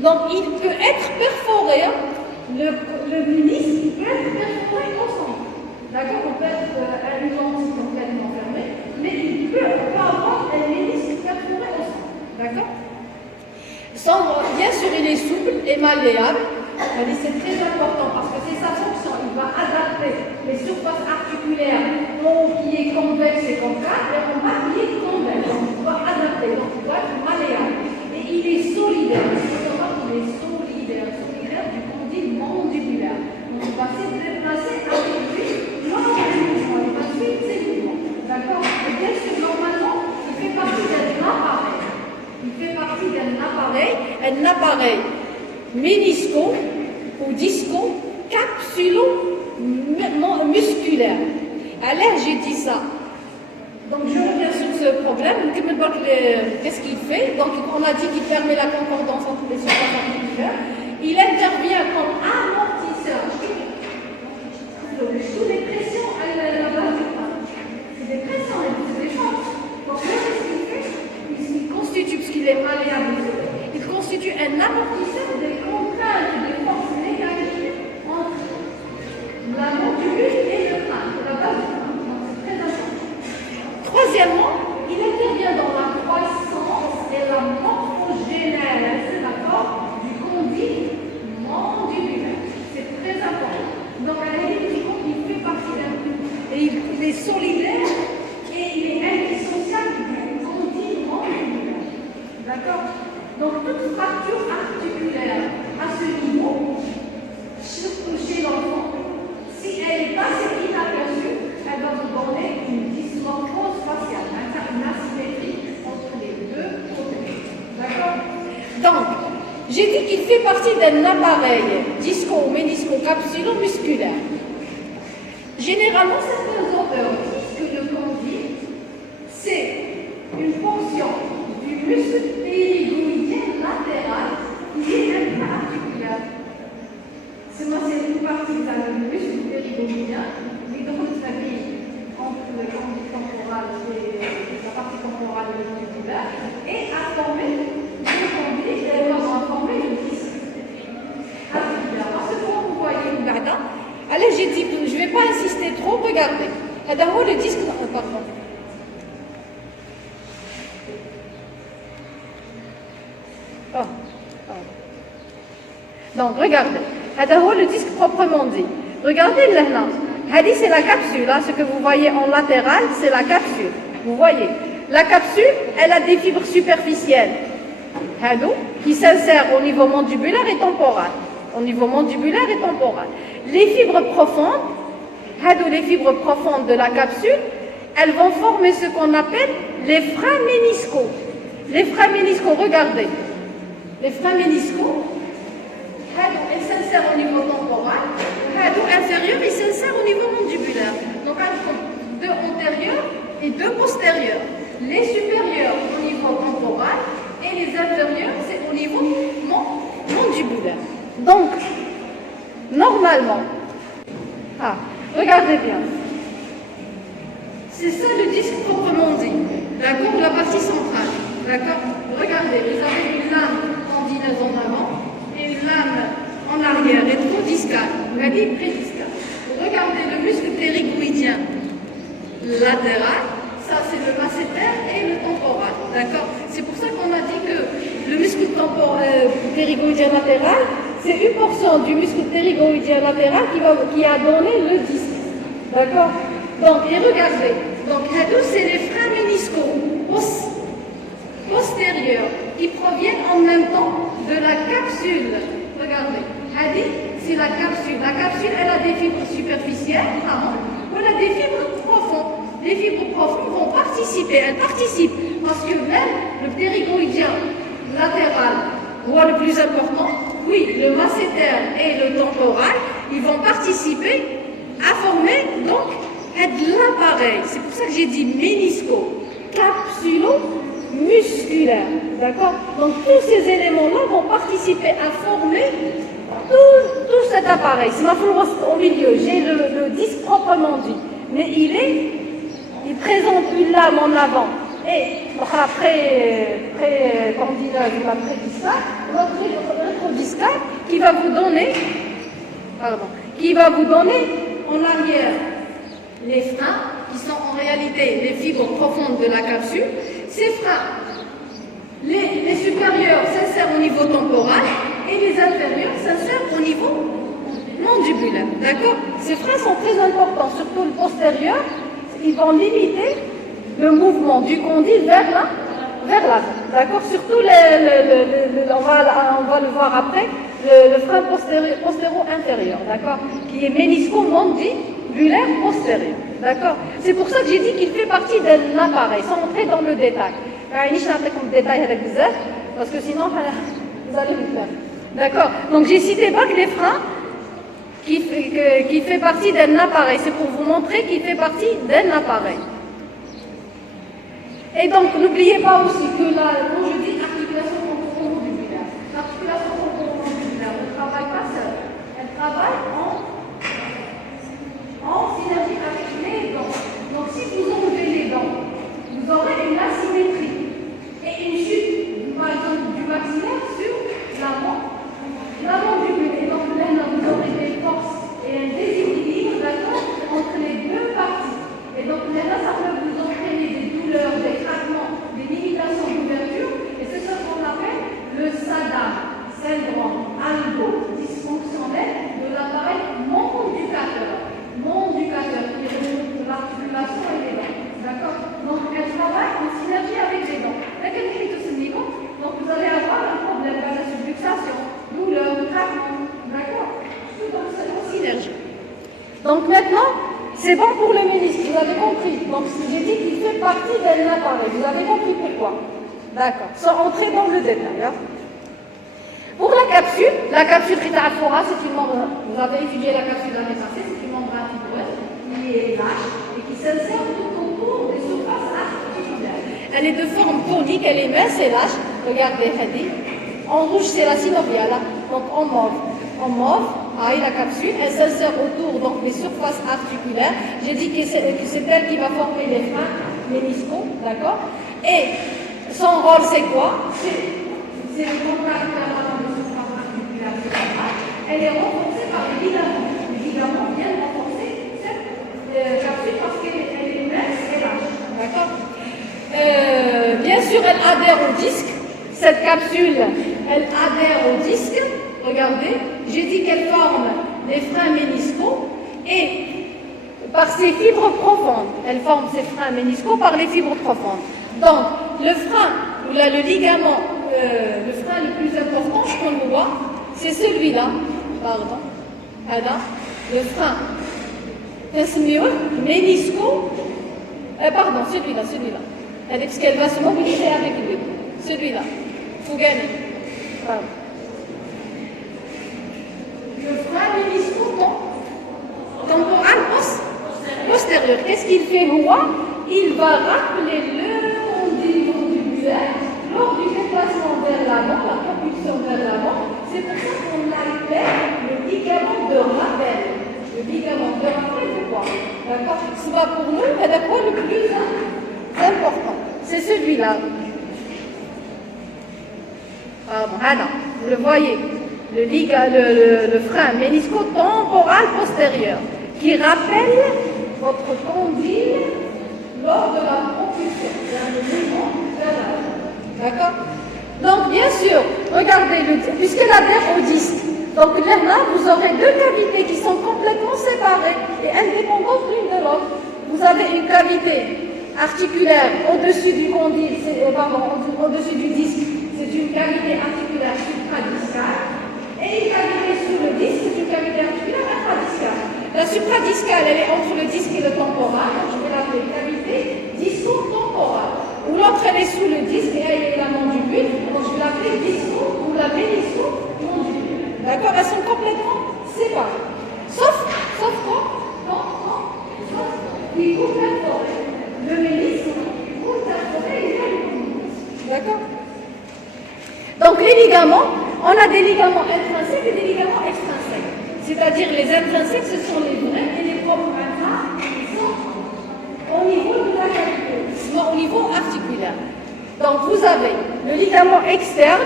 Donc, il peut être perforé, le ménisque peut être perforé au centre. D'accord? On peut être une lentille complètement fermée, mais il peut avoir un ménisque perforé au centre. D'accord? Bien sûr, il est souple et malléable. C'est très important parce que c'est sa fonction. Il va adapter les surfaces articulaires en haut qui est convexe et concave et en bas qui est convexe. Donc, il va adapter, donc il va être malléable. Et il est solidaire. Il faut savoir qu'il est solidaire du condyle mandibulaire. Donc, il va se déplacer avec lui lors du mouvement. Il va suivre ses mouvements. D'accord? Et bien sûr, normalement, il fait partie d'un appareil. Un appareil ménisco ou disco-capsulo-musculaire. Alors, j'ai dit ça. Donc, je reviens sur ce problème. Qu'est-ce qu'il fait? Donc, on a dit qu'il permet la concordance entre les surfaces articulaires. Il intervient comme amortisseur sous les pressions à la base du crâne. C'est des pressions, c'est des forces. Donc, qu'est-ce qu'il fait? Il constitue, puisqu'il est malléable, il constitue un amortisseur des contraintes des J'ai dit qu'il fait partie d'un appareil disco-ménisco-capsulo-musculaire. Généralement, certains auteurs disent que le condyle, c'est une portion du muscle périgoïdien latéral qui est intra-articulaire. C'est une partie du muscle périgoïdien, mais donc vous savez, entre le condyle temporal et la partie temporale et le mandibulaire, et a formé le condyle, et a formé le disque articulaire. Alors, ce que vous voyez, allez, j'ai dit, je ne vais pas insister trop, regardez. D'abord, le disque, pardon. Donc, regardez. D'abord, le disque proprement dit. Regardez là. C'est la capsule. Là, ce que vous voyez en latéral, c'est la capsule. Vous voyez. La capsule, elle a des fibres superficielles. Qui s'insèrent au niveau mandibulaire et temporal. Au niveau mandibulaire et temporal. Les fibres profondes, de la capsule, elles vont former ce qu'on appelle les freins méniscaux. Les freins méniscaux, regardez. Les freins méniscaux, ils s'insèrent au niveau temporal, inférieur, ils s'insèrent au niveau mandibulaire. Donc, deux antérieurs et deux postérieurs. Les supérieurs au niveau temporal et les inférieurs, c'est au niveau mandibulaire. Donc, normalement, regardez bien. C'est ça le disque proprement dit. D'accord? La partie centrale. D'accord? Regardez, vous avez une lame tendineuse en avant et une lame en arrière, rétrodiscale. Regardez, prédiscale. Regardez le muscle périgoïdien latéral. Ça, c'est le masséter et le temporal. D'accord? C'est pour ça qu'on a dit que le muscle périgoïdien latéral, c'est une portion du muscle périgoïdien latéral qui a donné le disque. D'accord? Donc, et regardez. Donc, c'est les freins méniscaux postérieurs qui proviennent en même temps de la capsule. Regardez. C'est la capsule. La capsule, elle a des fibres superficielles, ou elle a des fibres profondes. Les fibres profondes vont participer. Elles participent parce que même le périgoïdien latéral, voire le plus important, oui, le masséter et le temporal, ils vont participer à former donc l'appareil. C'est pour ça que j'ai dit ménisco-capsulo-musculaire. D'accord? Donc tous ces éléments-là vont participer à former tout cet appareil. C'est ma florose au milieu. J'ai le disque proprement dit. Mais il présente une lame en avant. Et après tendineuse ou la prédiscale, notre rétrodiscale qui va vous donner en arrière les freins qui sont en réalité les fibres profondes de la capsule. Ces freins, les supérieurs s'insèrent au niveau temporal et les inférieurs s'insèrent au niveau mandibulaire. D'accord? Ces freins sont très importants, surtout le postérieur. Ils vont limiter le mouvement du condyle vers l'avant. D'accord? Surtout, on va le voir après, le frein postéro-inférieur, d'accord? Qui est ménisco-mandibulaire postérieur. D'accord? C'est pour ça que j'ai dit qu'il fait partie d'un appareil, sans entrer dans le détail. Parce que sinon, vous allez le faire. D'accord? Donc j'ai cité pas que les freins qui fait partie d'un appareil. C'est pour vous montrer qu'il fait partie d'un appareil. Et donc, n'oubliez pas aussi que quand je dis articulation temporomandibulaire, l'articulation temporomandibulaire ne travaille pas seule. Elle travaille en synergie avec les dents. Donc, si vous enlevez les dents, vous aurez une asymétrie et une chute, par exemple, du maxillaire sur l'avant du but. Et donc, là, vous aurez des forces et un déséquilibre, d'accord, entre les deux parties. Et donc, là, ça peut vous entraîner des douleurs, des craquements, des limitations d'ouverture. Et c'est ce qu'on appelle le SADA, syndrome algo-dysfonctionnel de l'appareil monducateur. Monducateur, qui est de l'articulation et les dents. D'accord? Donc, elle travaille en synergie avec les dents. Donc, vous allez avoir un problème de la subluxation, douleur, craquement. D'accord? Tout en synergie. Donc, maintenant, c'est bon pour le ménisque, vous avez compris. Donc, j'ai dit qu'il fait partie d'un appareil. Vous avez compris pourquoi? D'accord. Sans entrer dans le détail. Hein. Pour La capsule Rita'afora, c'est une membrane. Vous avez étudié la capsule l'année passée, c'est une membrane fibreuse qui est lâche et qui s'insère tout autour des surfaces articulaires. Elle est de forme conique, elle est mince et lâche. Regardez, Hadi. En rouge, c'est la synoviale. Donc en mauve. En mauve, la capsule, elle s'insère autour donc, des surfaces articulaires. J'ai dit que c'est elle qui va former les freins méniscaux, d'accord? Et son rôle, c'est quoi? C'est le contact permanent des surfaces articulaires. Elle est renforcée par les ligaments. Les ligaments viennent renforcer cette capsule parce qu'elle est mince et lâche, d'accord? Bien sûr, elle adhère au disque. Cette capsule, elle adhère au disque. Regardez, j'ai dit qu'elle forme les freins méniscaux et par ses fibres profondes. Elle forme ses freins méniscaux par les fibres profondes. Donc, le frein, ou là, le ligament, le frein le plus important qu'on voit, c'est celui-là. Pardon. Voilà. Le frein ménisco. Pardon, celui-là. Parce qu'elle va se mobiliser avec lui. Celui-là. Fougani. Pardon. Le frein ménisco-temporal postérieur. Qu'est-ce qu'il fait, moi? Il va rappeler le condyle mandibulaire lors du déplacement vers l'avant, la propulsion vers l'avant. C'est pour ça qu'on l'appelle le ligament de rappel. Le ligament de rappel, c'est quoi? D'accord? C'est pas pour nous, mais d'accord, le plus important. C'est celui-là. Voilà, vous le voyez. Le frein ménisco-temporal postérieur qui rappelle votre condyle lors de la propulsion vers le mouvement vers l'avant. D'accord? Donc, bien sûr, regardez, puisqu'elle adhère au disque, donc là, vous aurez deux cavités qui sont complètement séparées et indépendantes l'une de l'autre. Vous avez une cavité articulaire au-dessus du condyle, au-dessus du disque, c'est une cavité articulaire supradiscale. Et une cavité sous le disque, c'est une cavité articulaire infradiscale. La supradiscale, elle est entre le disque et le temporal, donc je vais l'appeler cavité disco-temporale. Ou l'autre, elle est sous le disque et elle est la mandibule, donc je vais l'appeler disco ou la ménisco-mandibule. D'accord? Elles sont complètement séparées. Sauf quoi? Sauf les coups perforés. Le ménisque, les coups perforés, il y a le ménisque. D'accord? Donc les ligaments, on a des ligaments intrinsèques et des ligaments extrinsèques. C'est-à-dire les intrinsèques, ce sont les vrais et les propres qui sont au niveau de la cavité, non au niveau articulaire. Donc vous avez le ligament externe,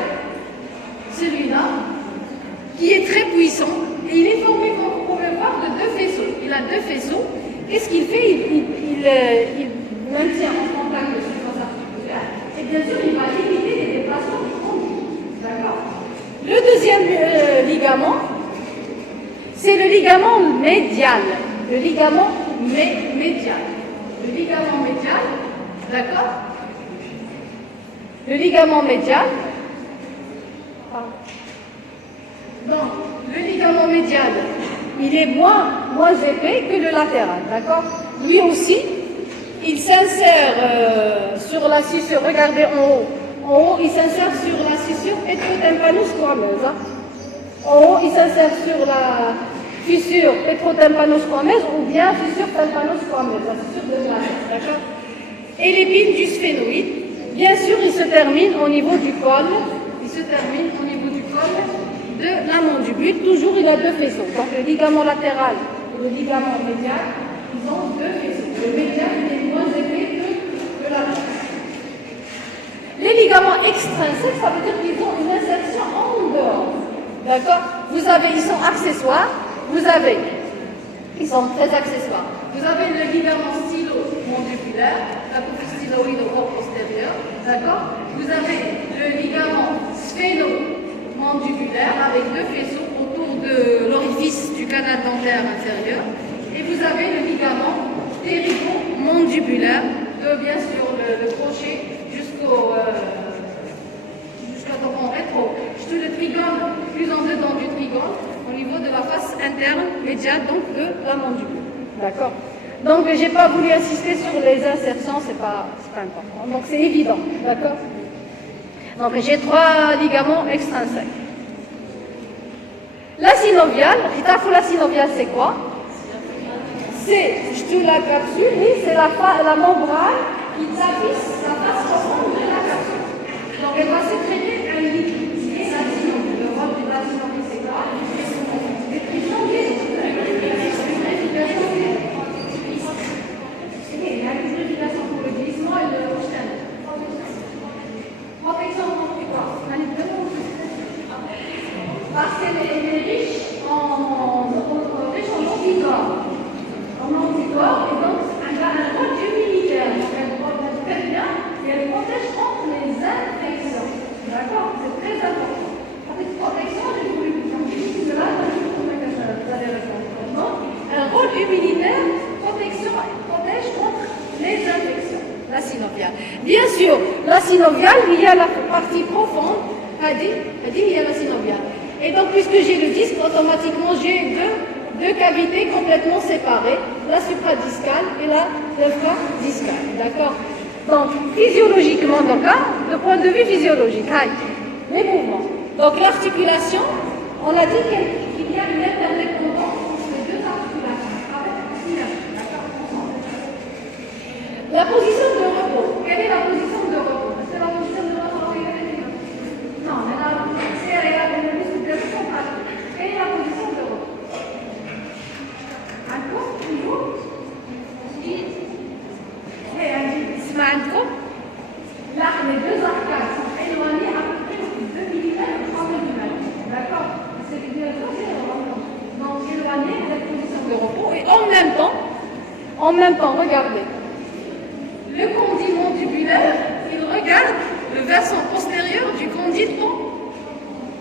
celui-là, qui est très puissant et il est formé, comme vous pouvez voir, de deux faisceaux. Il a deux faisceaux. Qu'est-ce qu'il fait? Il maintient en contact les surfaces articulaires et bien sûr il va limiter les déplacements du condyle. D'accord? Le deuxième ligament, c'est le ligament médial. Le ligament médial. Le ligament médial, d'accord? Le ligament médial. Donc, le ligament médial, il est moins épais que le latéral, d'accord? Lui aussi, il s'insère sur la scissure. Regardez en haut. En haut, il s'insère sur la scissure pétro-tympano-squameuse. En haut, il s'insère sur la fissure pétro-tympano-squameuse ou bien fissure tympano-squameuse, la fissure de glace, d'accord? Et l'épine du sphénoïde, bien sûr, il se termine au niveau du col. Il se termine au niveau du col de la mandibule. Toujours, il a deux faisceaux. Donc, le ligament latéral et le ligament médial, ils ont deux faisceaux. Le médial, il est moins épais que le latéral. Les ligaments extrinsèques, ça veut dire qu'ils ont une insertion en dehors. D'accord? Ils sont accessoires. Ils sont très accessoires. Vous avez le ligament stylo-mandibulaire, l'apophyse styloïde au corps postérieur. D'accord? Vous avez le ligament sphéno-mandibulaire avec deux faisceaux autour de l'orifice du canal dentaire inférieur. Et vous avez le ligament ptérygo-mandibulaire, bien sûr le crochet jusqu'au tendon rétro. Juste le trigone, plus en dedans du trigone, au niveau de la face interne médiane donc de la mandibule. D'accord? Donc je n'ai pas voulu insister sur les insertions, c'est pas important. Donc c'est évident, d'accord? Donc j'ai trois ligaments extrinsèques. La synoviale, la synoviale c'est quoi? C'est, je te la capsule, et c'est la membrane qui tapisse la face profonde de la capsule. Donc elle va sécréter un liquide qui est la synovie. Le rôle de la synovie c'est quoi? Parce qu'elle est riche en anticorps. En anticorps, et donc elle a un rôle immunitaire. Donc elle protège très bien et elle protège contre les infections. D'accord? C'est très important. Avec protection, j'ai voulu vous dire cela, vous allez répondre. Donc, un rôle immunitaire, protection, protège contre les infections. La synoviale. Bien sûr, la synoviale, il y a la partie profonde. Il y a la synoviale. Et donc, puisque j'ai le disque, automatiquement, j'ai deux cavités complètement séparées, la supradiscale et la infradiscale. D'accord? Donc, physiologiquement, donc, de point de vue physiologique, les mouvements. Donc, l'articulation, on a dit qu'il y a une interdépendance entre les deux articulations. La position de repos. Quelle est la position de repos? C'est la position de repos. Non, mais là, c'est la position de repos. Quelle est la position de repos? Encore, toujours. Là, les deux arcades sont éloignées à peu près de 2 mm ou 3 mm. D'accord? C'est les deux donc éloignées de la position de repos. Et en même temps, regardez. Le condyle mandibulaire, il regarde le versant postérieur du condyle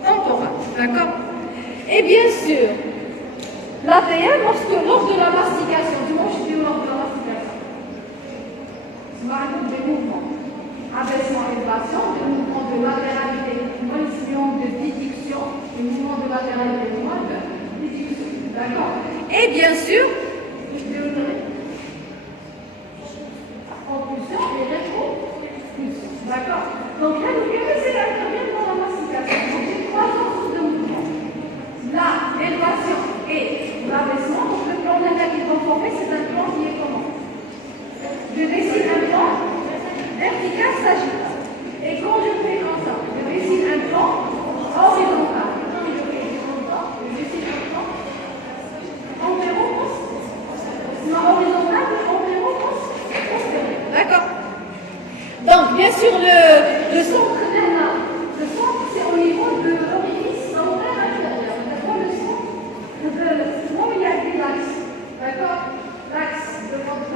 temporal. D'accord? Et bien sûr, l'ATM, lors de la mastication, lors de la mastication, on va avoir des mouvements. Abaissement et élévation, des mouvements de latéralité, mouvement de déduction, des mouvements de latéralité, des mouvements de déduction. D'accord? Et bien sûr, propulsion et rétropulsion. D'accord? Donc là, vous connaissez l'intervient dans la mastication. Donc j'ai 3 sortes de mouvements. Là, l'élévation et l'abaissement. Donc le plan d'attaque qui est conformé, c'est un plan qui est comment? Je dessine un plan vertical sagittal. Et quand je fais comme ça, je dessine un plan horizontal. Je dessine un plan horizontal, d'accord? Donc, bien sûr, le centre c'est au niveau de l'orifice dentaire inférieur. D'accord? Le centre où il y a l'axe. D'accord? L'axe de votre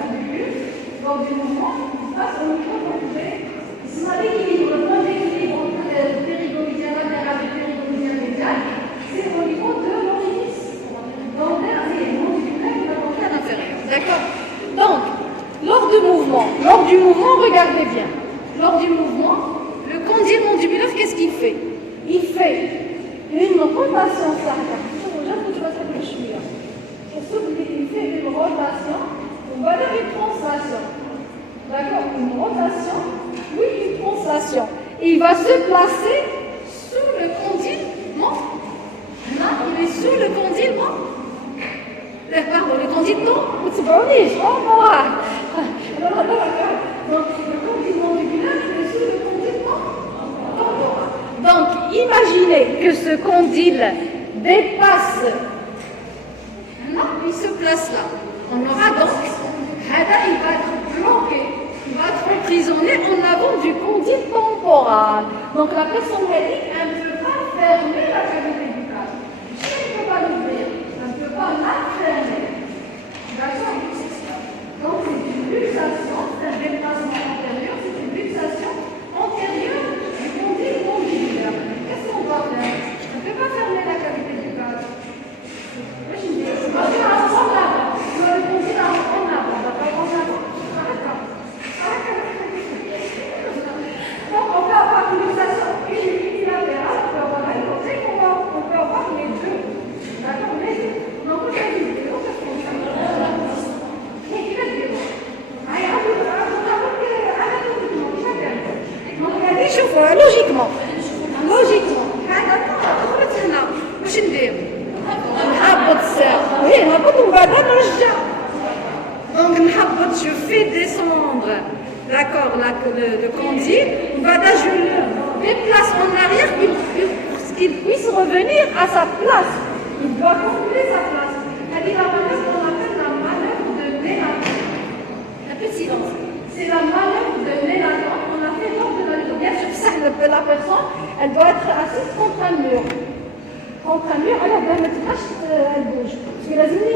mandibule, lors du mouvement, il passe au niveau de l'équilibre. Le point d'équilibre entre le périgonidien latéral et le périgonidien médial, c'est au niveau de l'orifice dentaire et mandibulaire dentaire inférieur. D'accord? Donc, lors du mouvement, regardez bien. Lors du mouvement, le condyle mandibulaire, qu'est-ce qu'il fait? Il fait une rotation sarcastique. Il fait une rotation, on va dire une translation. D'accord? Une rotation, oui, une translation. Il va se placer sous le condyle. Là, il est sous le condyle. Pardon, le condyle non, c'est pas obligé. Oh, voilà. Donc, le condyle mandibulaire, il est sous le condyle temporal. Donc, imaginez que ce condyle dépasse. Là, il se place là. On aura donc, il va être bloqué, il va être emprisonné en avant du condyle temporal. Donc, la personne médique, elle ne peut pas fermer la cavité buccale. Elle ne peut pas l'ouvrir, elle ne peut pas la fermer. D'accord? Donc, c'est une luxation, c'est un déplacement antérieur, c'est une luxation antérieure du condyle mandibulaire. Qu'est-ce qu'on doit faire? On ne peut pas fermer la cavité buccale. Moi, je dis, on va faire un en avant. On va le condyle en avant. On va pas en avant. Donc, on peut avoir une luxation unilatérale, on peut avoir un côté d'accord, le condyle, voilà, je le déplace en arrière pour qu'il puisse revenir à sa place. Il doit combler sa place. C'est la manœuvre qu'on appelle la manœuvre de Nélaton. Un peu de silence. C'est la manœuvre de Nélaton qu'on a fait lors de la lutte. Bien sûr, ça, la personne, elle doit être assise contre un mur. Contre un mur, alors elle bouge. Parce que la zone,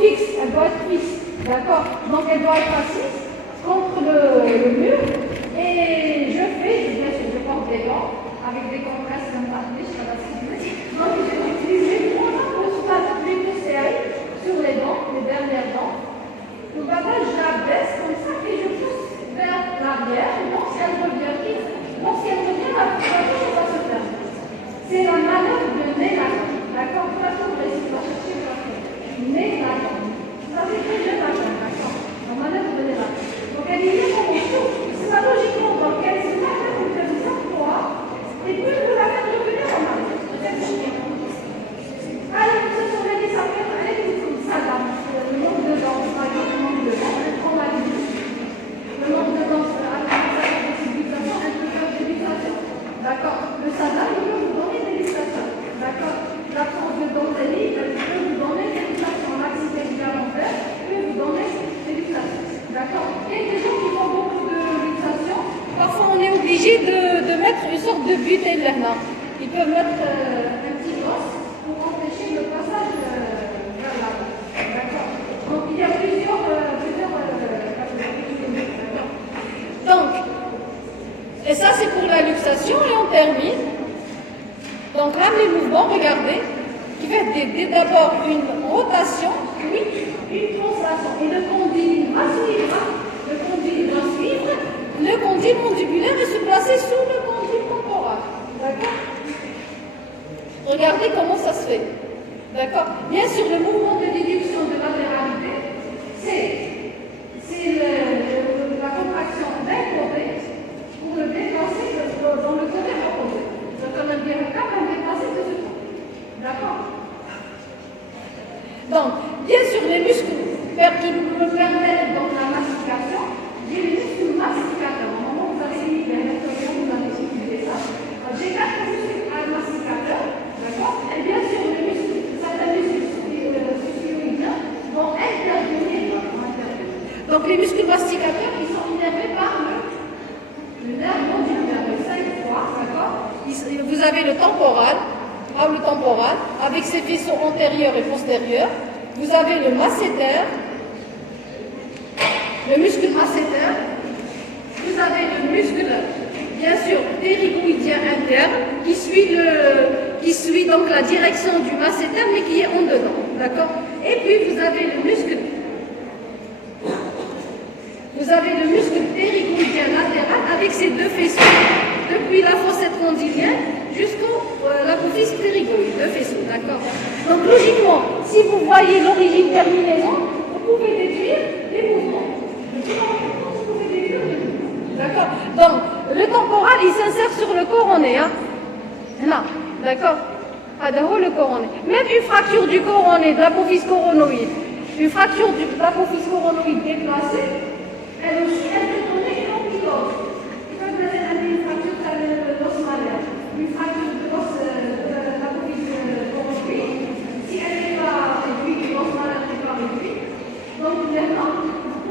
fixe, elle doit être fixe. D'accord? Donc elle doit être assise contre le mur. Et je fais, bien sûr, je porte des gants avec des compresses comme ça. Donc je vais utiliser mon espace plutôt serré sur les dents, les dernières dents. Donc maintenant je la baisse comme ça et je pousse vers l'arrière. Donc si elle revient, la situation va se faire. C'est la manœuvre de Nélaton. D'accord? De toute façon, vous allez chercher Nélaton. Vous avez fait Nélaton, d'accord? La manœuvre de Nélaton. Donc elle est liée comme chose. C'est pas logiquement dans quelle c'est la manœuvre de Nélaton. Et puis vous la faites revenir en arrière. Allez, vous se souvenez, ça peut être ça là. Le nombre de dents, par exemple, le nombre de dents, on a dit. Le nombre de dents, d'accord. Le sadar, il peut vous donner des luxations. D'accord. L'absence de dentelle, il peut vous donner des luxations. L'accès alimentaire peut vous donner des luxations. D'accord. Et des gens qui font beaucoup de luxations, parfois on est obligé de mettre une sorte de butée là. Ils peuvent mettre un petit os pour empêcher le passage vers là. D'accord. Donc il y a plusieurs donc, et ça c'est pour la luxation et on termine. Donc là les mouvements, regardez, qui fait d'abord une rotation, puis une translation. Et le condyle va suivre, le condyle mandibulaire et se placer sous le condyle temporal. D'accord? Regardez comment ça se fait. D'accord? Bien sûr, le mouvement de déduction de latéralité, c'est la contraction d'un côté pour le déplacer dans le côté opposé. Donc, on a bien le cas, on va le déplacer de ce côté. D'accord? Donc, bien sûr, les muscles qui me permettent dans la mastication, j'ai les muscles masticateurs. Au moment où vous allez libérer, vous allez utiliser ça. J'ai 4 muscles masticateurs. D'accord? Et bien sûr, les muscles, certains muscles suscioïdiens vont intervenir. Donc, les muscles masticateurs, ils sont innervés par le nerf mandibulaire de 5 fois, d'accord? Vous avez le temporal, avec ses faisceaux antérieurs et postérieurs. Vous avez le masséter, le muscle masséter. Vous avez le muscle, bien sûr, ptérygoïdien interne, qui suit donc la direction du masséter, mais qui est en dedans, d'accord? Et puis, vous avez le muscle ptérygoïdien latéral avec ses deux faisceaux, depuis la fossette condylienne jusqu'au l'apophyse ptérygoïde, deux faisceaux, d'accord? Donc logiquement, si vous voyez l'origine terminaison, vous pouvez déduire les mouvements. D'accord? Donc, le temporal, il s'insère sur le coroné, hein? Là, d'accord? Le coroné. Même une fracture du coroné, de l'apophyse coronoïde, une fracture de l'apophyse coronoïde déplacée, elle aussi, elle peut donner une ampylose. Il peut donner une fracture de l'os malaire, une fracture de l'os de l'apophyse coronoïde. Si elle n'est pas réduite, l'os malaire n'est pas réduit. Donc maintenant,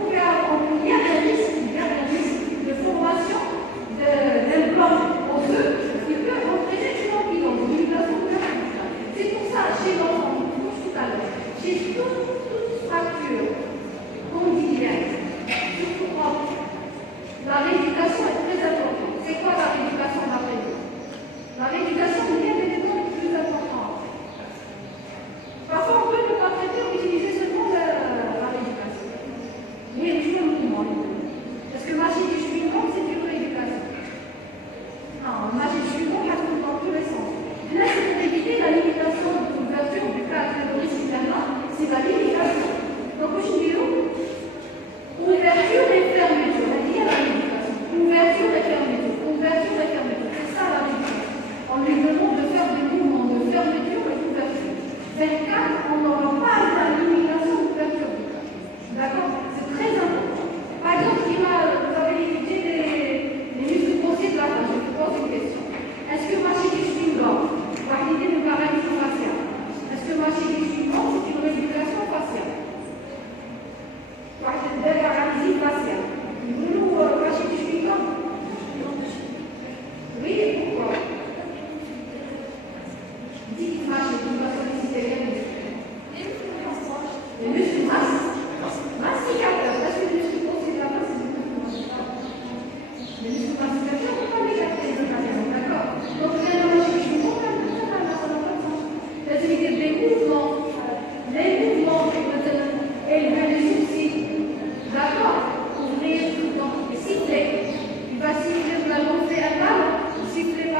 il y a un risque de formation d'un blanc osseux qui peut entraîner une ampylose, une mutation périphérique. C'est pour ça, chez l'enfant, tout à l'heure, chez toute fracture condylienne, surtout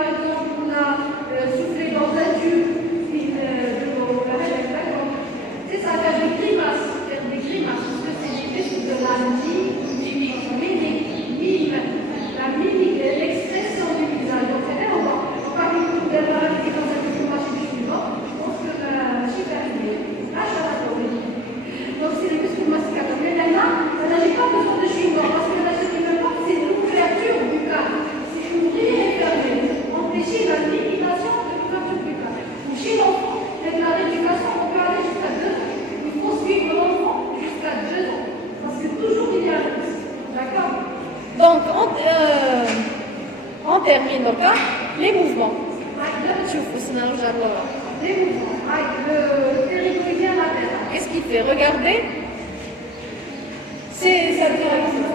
par exemple, on a soufflé dans un tube de l'eau, c'est ça, faire des grimaces, parce que c'est l'effet de la mimique, l'expression du visage. Donc, c'est on va parler de la mimique dans cette information suivante. Je pense que super bien. Donc, c'est les muscles masticateurs. Mais là, j'ai pas besoin de chewing-gum parce que là, ce qui me manque, c'est l'ouverture buccale. C'est ouvrir et fermer. Empêcher la limitation de l'ouverture buccale. Donc, chez l'enfant, avec la rééducation, on peut aller jusqu'à 2 ans. Il faut suivre l'enfant jusqu'à 2 ans. Parce que toujours, il y a un risque. D'accord? Donc, on termine donc, les mouvements. Les mouvements. Le ptérygoïdien latéral. Qu'est-ce qu'il fait? Regardez. C'est sa direction.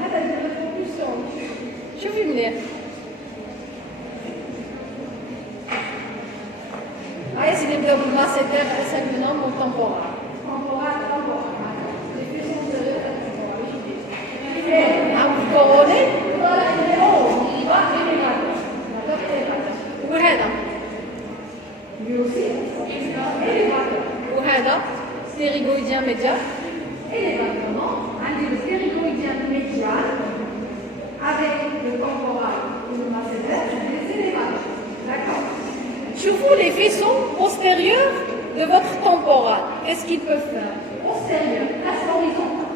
هذا البروبulsion. شوفي مليح. هاي سيدي نبداو بالماسيتير اسالنا من temporal. وهذا وهذا ptérygoïdien médial عندي le ptérygoïdien médial avec le temporal et le masséter, c'est l'élévateur. D'accord. Choufou les faisceaux postérieurs de votre temporal. Qu'est-ce qu'ils peuvent faire? Postérieur, place horizontale.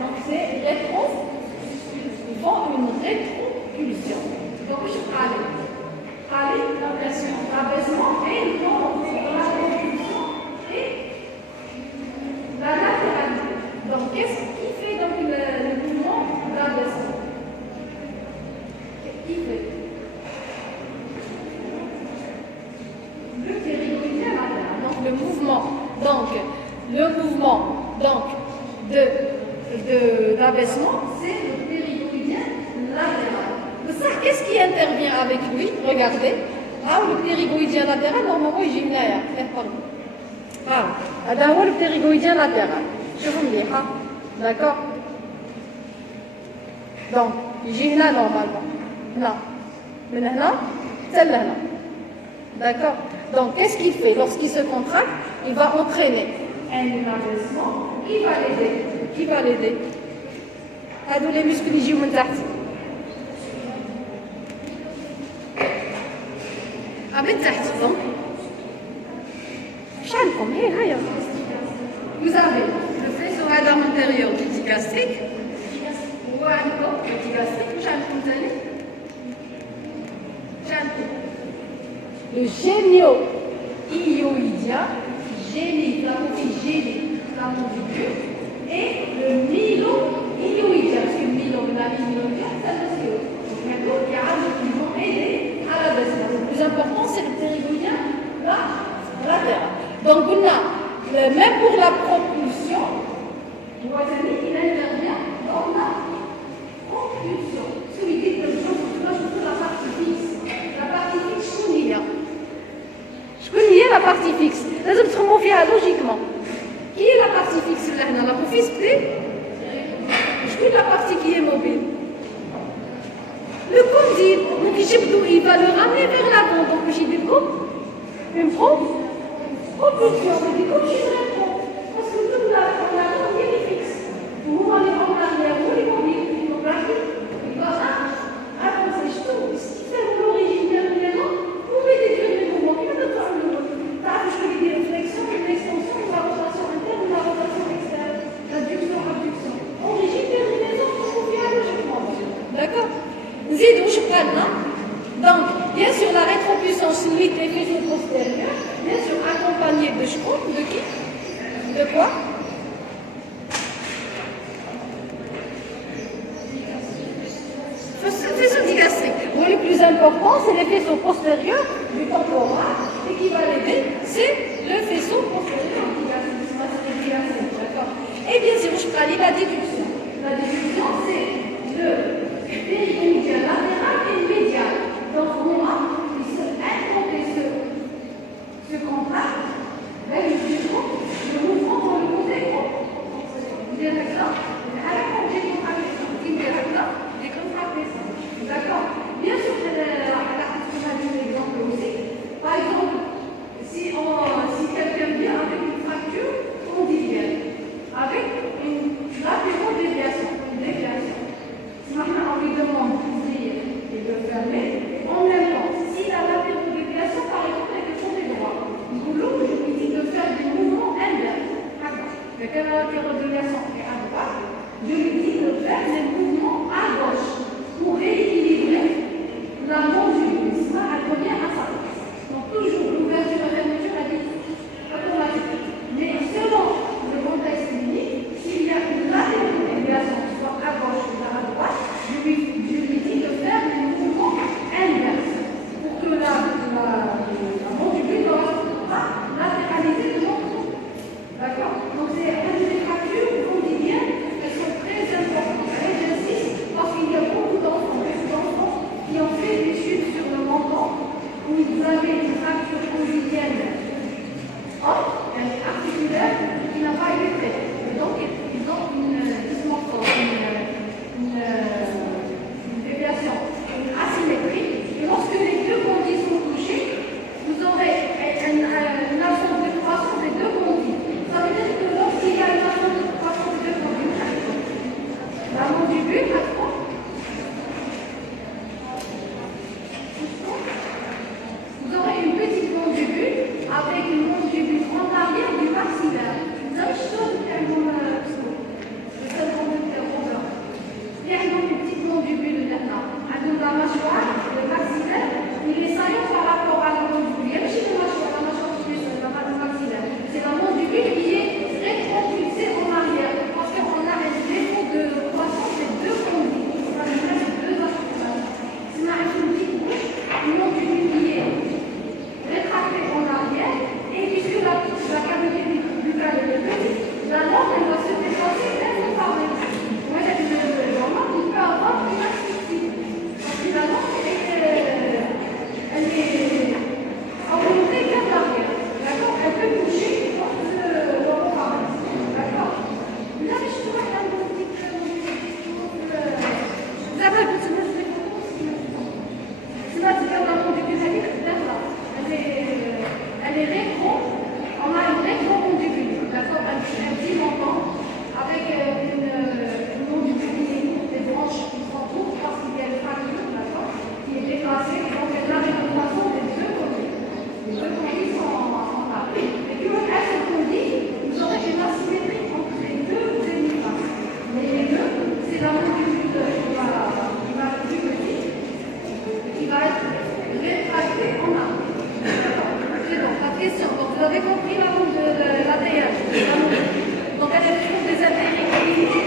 Donc c'est rétro, ils font une rétropulsion. Donc je parle l'abaissement et la rétropulsion et la latéralité. Donc qu'est-ce qui fait donc le mouvement d'abaissement? Qu'est-ce qui fait? Le ptérygoïdien latéral. Donc le mouvement d'abaissement, c'est le ptérygoïdien latéral. Ça, qu'est-ce qui intervient avec lui? Regardez. Le ptérygoïdien latéral, normalement, il est là. Le ptérygoïdien latéral. Je vous le dis. D'accord? Donc, il est là normalement. Là. Maintenant, c'est là. D'accord? Donc, qu'est-ce qu'il fait? Lorsqu'il se contracte, il va entraîner un abaissement qui va l'aider. هادو les muscles يجيو من تحت. من تحت donc. شعلكم هيا. Vous avez le faisceau antérieur du digastrique. وعندكم le digastrique. شعلكم ثاني. شعلكم. Le génio-hyoïdien, l'apophyse génique, la mandibule, et le mylo-hyoïdien. Parce que le mylo-hyoïdien, c'est le CO. Donc, maintenant, il y a qui vont aider à l'abaissement. Le plus important, c'est le ptérygoïdien latéral. Donc, on a, même pour la propulsion, il intervient dans la propulsion. Celui qui est le jour, la partie fixe. La partie fixe, شكون هي la partie fixe? لازم تخمموا فيها لوجيكمون. Qui est la partie fixe là هنا? L'apophyse شكون la partie qui est mobile? Le condyle. Donc il va le ramener vers l'avant. Donc je dis quoi? Une propulsion. Je dis comme je réponds. Parce que tout là, on a il est fixe. Vous allez en arrière, vous les mobile. Donc là, il va avancer. Je trouve que si c'est l'origine de l'élément, vous pouvez déduire les mouvements. Je veux dire une flexion, une extension, une rotation interne, une rotation externe, l'adduction, abduction. Origine des liaisons, on vient logiquement. D'accord? Zidou, je prends là. Donc, bien sûr, la rétropuissance limite les faisceaux postérieurs, bien sûr, accompagnée de chevaux, de qui? De quoi? Faisceau digastrique. Bon, le plus important, c'est les faisceaux postérieurs du temporal, et qui va l'aider, c'est le faisceau postérieur digastrique. D'accord? Et bien sûr, je prends la déduction. La déduction, c'est le ptérygoïdien latéral et médial. Donc, au moment où il se contracte, le mouvement dans le côté droit. D'accord. Bien sûr, l'exemple aussi. Par exemple, si quelqu'un vient avec une fracture condylienne, avec une latérodéviation, une déviation, si maintenant on lui demande d'ouvrir et de fermer, en même temps, si la latérodéviation, par exemple, est de côté droit, je lui dis de faire des mouvements inverses. Quand la latérodéviation est à droite, je lui dis de faire des mouvements à gauche pour rééquilibrer la mandibule. Elle revient à sa place. Donc toujours l'ouverture et la fermeture à 10 automatique. Mais selon le contexte clinique, s'il y a une latérodéviation, soit à gauche ou à droite, je lui dis de faire des mouvements inverses pour que la mandibule ne reste pas latéralisée de l'autre. D'accord. Donc c'est des fractures condyliennes, elles sont très importantes. Et j'insiste parce qu'il y a beaucoup d'enfants qui ont fait des chutes sur le menton où ils avaient une fracture condylienne haute, articulaire, qui n'a pas été traitée. Et donc ils ont une dysmorphose, une déviation, une asymétrie. Et lorsque les deux condyles sont touchés, vous aurez une absence de croissance des deux condyles. Ça veut dire que lorsqu'il y a une absence de croissance des deux condyles, la mandibule a trop. Vous aurez une petite mandibule avec une mandibule en arrière du maxillaire. Il y a une petite mandibule maintenant. La mâchoire, le maxillaire, il est saillant par rapport à la mandibule. Il y a aussi la mâchoire le maxillaire. C'est la mandibule qui est rétropulsée en arrière. Parce qu'on a un défaut de croissance des deux condyles. Ça veut dire deux articulations. Si on a une petite bouche, une mandibule qui est rétractée en arrière, et puisque la cavité buccale est petite, la langue elle va se déplacer même par les mains. Moi, il peut avoir une asphyxie. La langue, elle est orientée vers l'arrière. D'accord. Elle peut bouger dans le paramètre. D'accord. Là, je vois la petite. Là, je vais vous montrer les photos. C'est la mandibule, elle est vers là. Elle est rétro. On a une rétro-mandibule. D'accord. Un petit menton avec une mandibule qui est des branches qui sont courtes parce qu'il y a une fracture, d'accord, qui est déplacée. Donc elle a une façon des deux condyles. Les deux condyles sont en arrière. Et puis quand elles se condylent, vous aurez une asymétrie entre les deux demi-faces. Mais les deux, c'est la mandibule qui va être plus petite, qui va être rétractée en arrière. C'est donc la question. Donc vous avez compris la TH. Donc elle est toujours des intérêts cliniques.